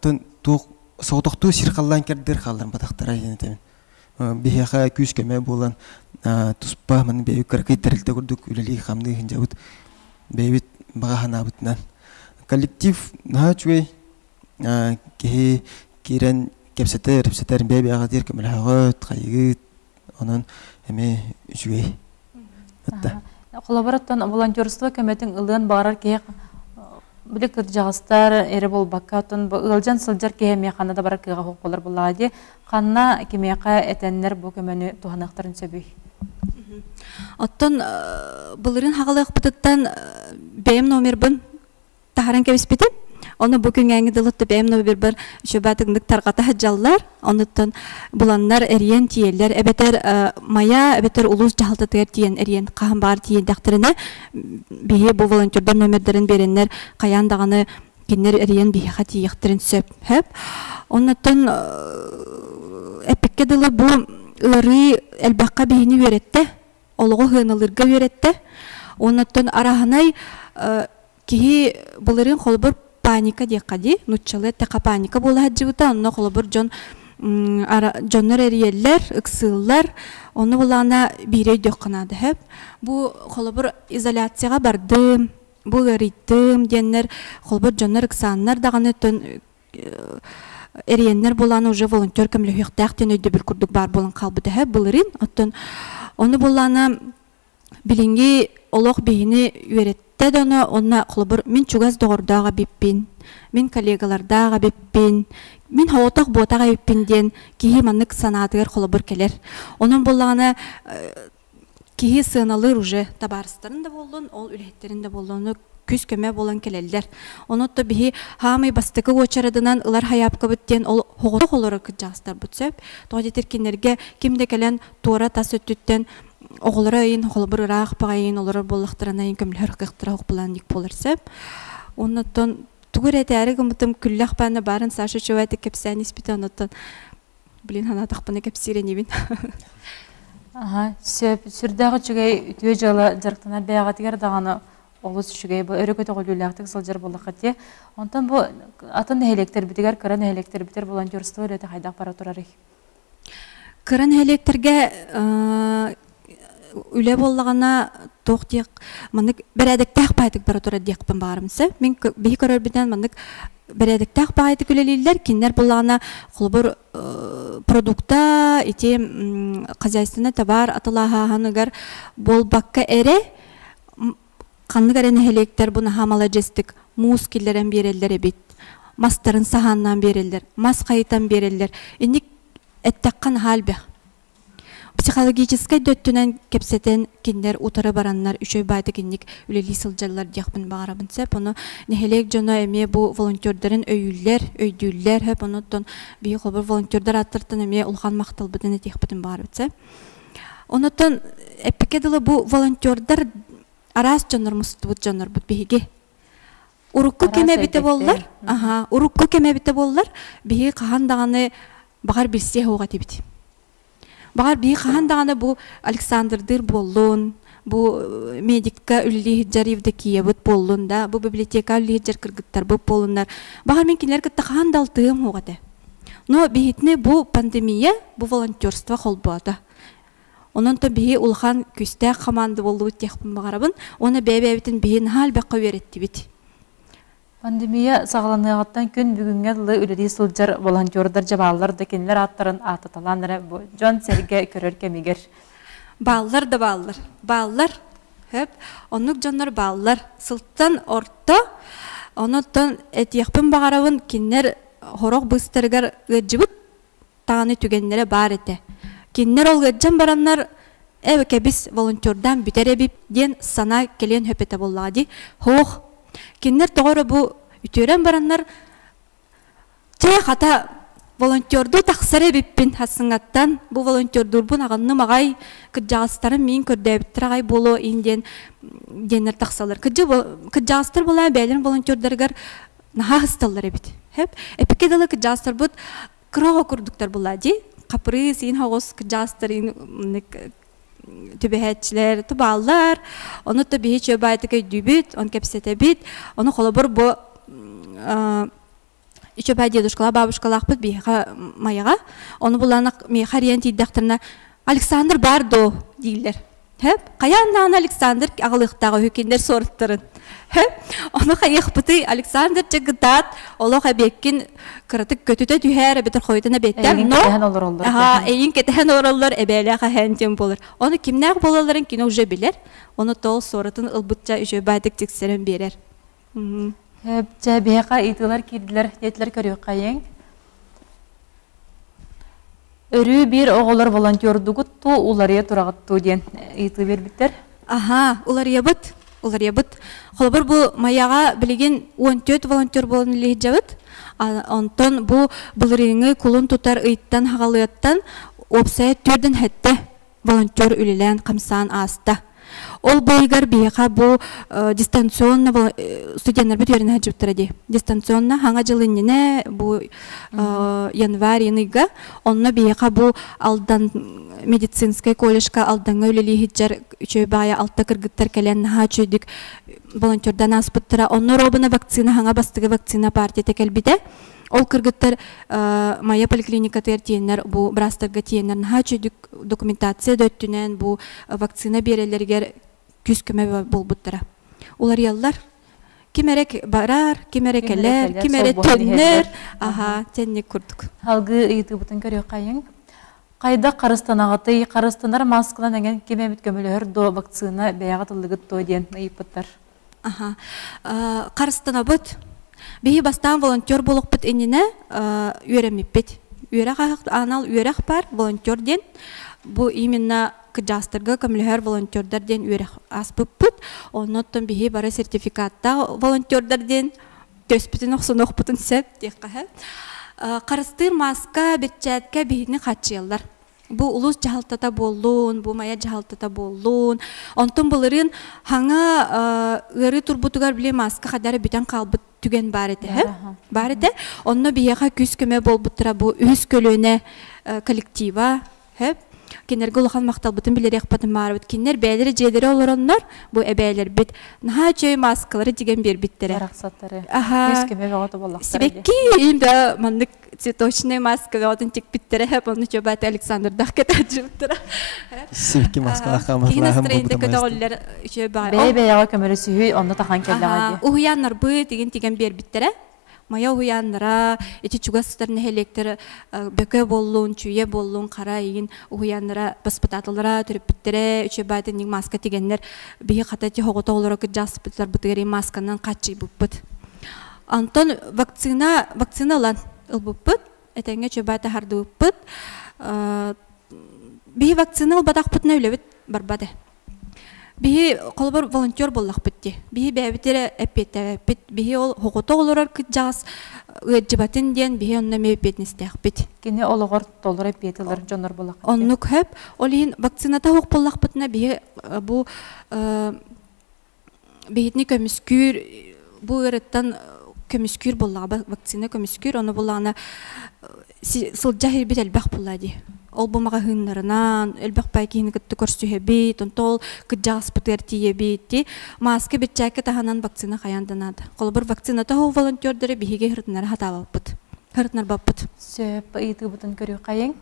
тон тук сотокту сиркаллан кердер калдыр батактара енетем. Беге күз көмө булан туспа мен беге кыркый терилте көрдүк үлели хамды хинжабыт бебит багахана бутнан. Коллектив нахачвей кеһи кирен кепсетер беби агадир көмөлһөгөт кайгыт онон эме үчүгей. Коллабораттан волонтерство көмөтүн ылын барар кеһи билек жагыстар эре болбаккатын ылжан сылжар кеһи механада барар кыга хок болар буллади. Канна кимека этеннер бу көмөнү туханактарын сөбүй. Оттон булырын хагалык бутуттан бем номер 1 тахаран кебиспити. Оны бүгүн аңы дылытты бем номер 1 шөбатыгындык таргата хаҗаллар. Онуттан буланнар эриен тиеллер, эбетер мая, эбетер улус жалтатыр тиен эриен каһан бар тиен дактырына бие бу волонтердар номердерин береннер каяндаганы кинер эриен бие хати яктырын сөп. Хеп. Онуттан эпикке дылы бу ыры элбакка бихини беретте. Олого хыналырга беретте. Онуттан араханай кихи булырын холбур паника декади, нуччалы така паника була хаджыбыта, онно холбур жоннор эриеллер, ыксыллар, оны булана бирей дёкканады хеп. Бу холбур изоляцияга барды, бу эритим деннер, холбур жоннор ыксаннар даганы тон эриеннер буланы уже волонтер көмлөһүктәктен өйдө бир курдук бар болан калбыты хеп булырын, оттон оны булана билинги олох бейни үеретте доно онна холбур мин чугас догордага биппин, мин коллегалардага биппин, мин хоотак ботага биппин ден кихи маннык санаатыгар холбур келер. Онун буллагана кихи сыналыр уже табарыстарын да болдун, ол үлеттерин да болдуну күз көмө болан келелдер. Онотто бихи хамый бастыкы очарадынан ылар хаяпка бүттен ол хогото холору кыжастар бүтсөп, тоодетер кинерге кимде келен туора тас өттүттен оғылары айын, холбыр ырақ бағайын, олары боллақтарына айын көмілер қиқтыра оқпылан ек болырсып. Оннаттан түгір әті әрі күмітім күлләқ бәні барын Саша Чувайты кепсән еспеті, оннаттан білін хана тақпыны кепсирен ебін. Сүрдағы жүгей үтіе жалы жарықтана бәяға тегер дағаны олыс жүгей бұл өрі көті қолуылақтық сылжар болдық әте. Онтан бұл атын әлектер бітігер, кыран әлектер бітер волонтерство өлеті қайдақ бара тұрарық. Кыран әлектерге үле боллағана тоқтиq мандык берәдіктәк байтык бара тұра дейқпін бағарымсы. Мен бейі көрір бітен мандык берәдіктәк байтык үлелейлер. Кенлер боллағана құлбыр продукта, ете қазайсына табар атылағағанығар болбаққа әрі қанығар әні әлектер бұны хамала жестік муыз келдерін берелдер әбет. Мастарын сағаннан берелдер, мас қайытан берелдер. Енік әттәққан хал бәқ. Психологическай дөттүнен кепсетен киндер утары бараннар үшөй байды кинник үлели сылжалар дияқпын бағарабын сәп. Оны нехелек жона әме бұ волонтердерін өйдүллер хөп. Оныттон бейі қолбыр волонтердер аттыртын әме ұлған мақтал бұдыны дияқпын бағарабын сәп. Оныттон әппекеділі бұ волонтердер арас жонар мұстыбыт жонар бұд бейге. Урукку кеме біте болылар. Урукку кеме біте болылар. Бейге қаған дағаны бағар білсе хоға тебіті. Бағар бии хаан дағаны бу Александрдыр боллун, бу медикка үллі жаривді киебіт боллун да, бу библиотека үллі жар кыргыттар бұп болундар. Бағар мен келер кітті хаан далтығым оғады. Но бейітіне бу пандемия, бу волонтерство қолбуады. Онын то бейі улхан күсті команды болу текпін бағарабын, оны бәй-бәйтін бейін хал бәққа өретті бит. Пандемия сағаланығаттан күн бүгінге дылы үлі сылжар волонтердар жабалар да кенілер аттарын ататаланыры Джон Серге көрер кемегер. Баллар да баллар. Баллар, хөп, онық жонлар баллар. Сылттан орта, онықтан әтияқпын бағарабын кенілер хорақ бұстырғар ғыджыбыт тағаны түгенлері бар еті. Кенілер ол ғыджан баранлар әві кәбіс волонтердан бүтер әбіп ден сана келен хөпеті болады. Хоқ, кенілер тоғыры бұ үтөрен баранлар чай қата волонтерду тақсар әбіппін хасыңаттан бұ волонтердур бұн ағынны мағай күджағыстарын мен көрдәбіттір ағай болу инден денер тақсалар. Күджағыстар бола бәлін волонтердергар наға хысталар әбіт. Эпикедалы күджағыстар бұд кырағы күрдіктар болады. Қапыры сейін хағыз күджағыстар түбәһәтчілер, түбалар, оны түбәһе чөбайты кәй дүбіт, оны кәпсеті бит, оны қолы бір бұ чөбәй дедушкала, бабушкалақ бұд бейға майыға, оны бұланық мейхар ен тейдіқтіріне Александр бардо дейлер. Қаяндан Александр ағылықтағы өкендер сорыттырын. Оны қайық бұты Александр жығыдат, олық әбеккен қыратық көтіті түйәрі бітір қойдына беттер. Әйін кетіген оралар әбәлі қағанден болыр. Оны кімнәқ болаларын кені ұжы білер, оны тол сорытын ұлбытча үжі бәдік тексерін берер. Бейқа итылар кейділер, етілер көрі қайын. Өрі бір оғылар волонтердуғы ту улария тұрағытту ден иты бербіттер? Улар ебіт. Қолыбыр бұл маяға білеген 14 волонтер болын лейт жабыт. Онтан бұл реңі күлін тұтар ұйттан хағалыяттан опсая түрдің хәтті волонтер үлілен қамсан аста. Ол бойгар бейқа бұл дистанционна студенттер бүт өрін әджіптірі. Дистанционна хаңа жылыннене бұл январь енігі. Онна бейқа бұл алдан медицинская колледжка алданға өлелі хиджар үшөй бая алта кыргыттар кәлен наға чөйдік волонтердан аспыттыра. Онна робына вакцина, хаңа бастығы вакцина партия текәлбіде. Ол кыргыттар майя поликлиника тиеннер бу брастырга тиеннер наха чөйдік документация дөттінен бу вакцина берелергер күз көмө болбуттара. Улар яллар кимерек барар, кимерек әлер, кимерек төннер, теннек күрдік. Халгы үйті бұтын көрі қайын. Қайда қарыстан ағаты, қарыстанар маскынан әген кемемет көмілер до вакцина бәяғатылығыт той ден ұйыппыттар. Қарыстан абыт. Бейі бастан волонтер болық бұт әніне үйремеппет. Анал үйреқ бар волонтер ден. Бұл именно күджастырға көмілер волонтердар ден үйреқ аспып бұт. Оннаттан бейі бары сертификатта волонтердар ден төспітін оқсын оқпытын сөп дейққа. Қарыстыр маска бетчәтке бейіне қатшылар. Бу улус жахалтата болуун, бу мая жахалтата болуун. Онтон булырын хаңа ыры турбутугар биле маска хадары бүтән калбыт түген бар эте. Бар эте. Онно бияга күз көмө болбуттыра бу үз көлөнө коллектива. Кенерге улахан макталбытын билер якпатын барбыт. Кенер бәйлери жедери олороннор бу эбәйлер бит. Наха чөй маскалары деген бер биттере. Рахсаттары. Күз көмө болот боллактар. Себекки имбе мандык цветочные маски, вот он тик питтере, он чобает Александр Дахкет аджуттера. Себекки маскалар каматлар. Кина стрейнде көтөгөллөр чобай. Бей яга көмөрөсү онда тахан келдага. Уяннар бы деген бер биттере. Мая уяннара, эти чугастарын электр бөкө боллун, чуе боллун, кара ийин уяннара паспорталара төрүп биттере, чобайдын ник маска дегеннер бии катати хоготолору жаспыттар бутгери масканан качы буппут. Антон вакциналан ылбыппыт, этеңге чөбәті харды бұппыт. Бейі вакцинал батақ бұтына өлебіт барбады. Бейі қолыбыр волонтер боллақ бұтте. Бейі бәбітері әппет. Бейі ол хоғыты олырар күт жағыз жібатын ден бейі онына мөпетін істеяқ бүт. Кені олығыр толыр әппетілер жоныр болақ. Онны көп, ол ең вакцината хоқ боллақ бұтына бейі бұл бейітіне көміскүр, бұл ұрыттан көміскүр боллаға, вакцина көміскүр, оны боллағына сылджа хербет әлбәқ болады. ол бумага хыннарынан элбек байкины кытты көрсүһөбит онтол кыджас пытертиебит маска битчаке таханан вакцина хаянданады колбур вакцина таху волонтердери биһиге хыртнар хатабаппыт хыртнар баппыт сөп ыйты бутун көрү кайын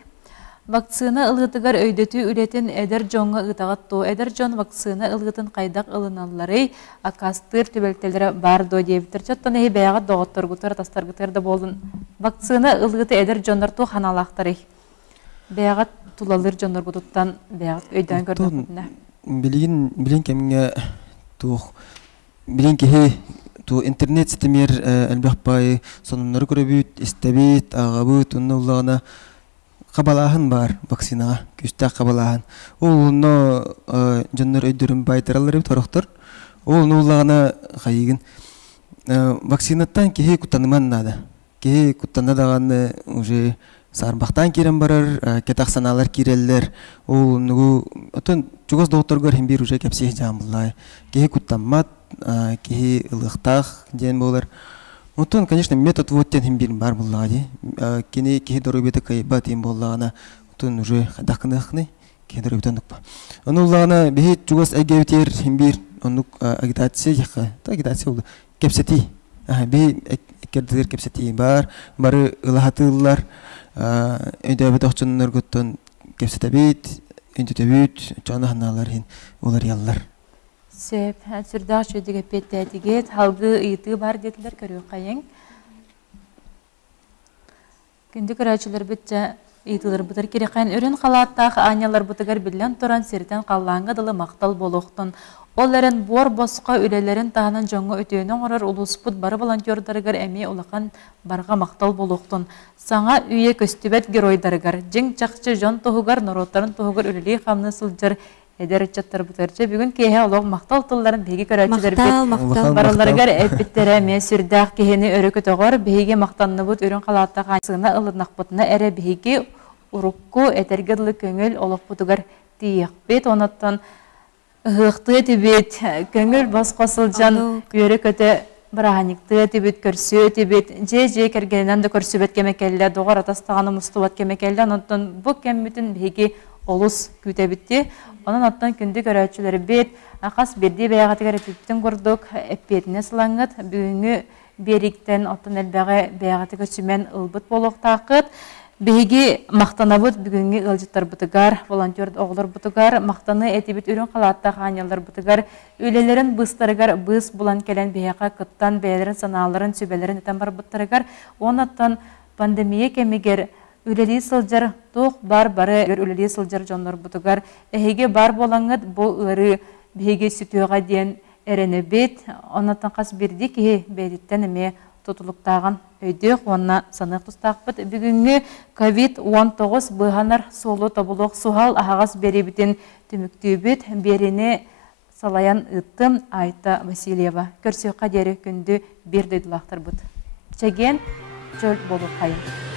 вакцина ылгытыгар өйдөтү үлетин эдер жонга ытагаттуу эдер жон вакцина ылгытын кайдак ылыналлары акастыр түбөлтелери бар до дебитер чоттон эһи бэяга доготторгутар тастаргытерде болдун вакцина ылгыты эдер жондорту ханалактары бэяга тулалыр жондор бутуттан бэяга өйдөн көрдөкүнө билин кемге тух билин кеһи ту интернет ситемер элбахпай сонуннары көрөбүт истебит агабыт уннуллагына кабалаһын бар вакцинага күстә кабалаһын ул но жоннор өйдөрүн байтаралар торохтор ул нуллагына хайыгын вакцинаттан кеһи кутаныман нада кеһи кутанадаганы уже сарбахтан кирен барар кетаксаналар киреллер ул нугу отон чугас докторгор химбир уже кепси жамлай кеһи кутанмат кеһи ылыктах ден болар. Отон, конечно, метод вот тен химбир бар буллади. Кене кеһи дорубета кай батим боллагана. Отон уже хадакныхны кеһи дорубетан дукпа. Онуллана бихи чугас агевтер химбир онук агитация яха. Та агитация болду. Кепсети. Би кердер кепсети бар. Бары ылахатылар өйдөбөт окчоннор готтон кепсетебит, өйдөтөбүт, чонаналар хин олар яллар. Сөп, сүрдақ шөдігі петтәтігет, халғы ұйты бар детілер көрі қайын. Күнді көрәчілер бітчі ұйтылар бұтыр кере қайын. Өрін қалаттақ аниялар бұтығар білен тұран серден қаллаңғы дылы мақтал болуқтын. Оларын бор босқа үлелерін тағынан жоңғы өтеуінің орыр ұлыспыт бары волонтердарығар әме олақан барға мақтал болуқтын. Саңа үйе көстібет геройдарығар. Жың чақчы жон тұғығар, нороттарын тұғығар үлелей қамны сылжыр эдер чаттар бутарчы бүгүн кеһе олог мактал тылларын беги көрөчүлөр бит бараларыгар эппиттере ме сүрдак кехени өрөкөтөгөр беги мактанны бут өрүн калаатта кайсына ылынакпытына эре беги урукку этергедлы көңүл олок бутугар тиек бет онаттан ыхты тибет көңүл баскосылжан өрөкөтө бараханикты тибет көрсө тибет же кергенен да көрсөбөт кемекелле догор атастаганы мустубат кемекелле онаттан бу кеммитин беги олус күтебитти. Onun attan kündü görəçüləri bet, aqas berdi bəyağı tərəfindən qurduk, əppetine sılangıt, büyüngü berikten attan elbəğə bəyağı köçümən ılbıt boluq taqıt, beygi maqtanabıt büyüngü ılcıtlar butugar, volontör oğlar butugar, maqtanı etibit ürün qalatta xanyalar butugar, ülelerin bıstarıgar, bıs bulan kelen bəyağı qıttan, bəyələrin sanaların, sübələrin eten bar buttarıgar, onun attan pandemiya kemiger, Үлелі сылжар тоқ бар-бары үлелі сылжар жонлар бұтығар. Әйге бар болаңыд бұл ұры бейге сүтуға дейін әрені бет. Онаттан қас берді ке бәдеттен әме тұтылықтаған өйдек, онына санық тұстақпыт. Бүгінгі COVID-19 бұғанар солы табылық суғал ағағас бері бітін түмікті бет. Беріне салаян ұттым Айта Васильева. Көрсеуқа дәрі күнді бердейділақтар бұд. Чәген жөл болу қайын.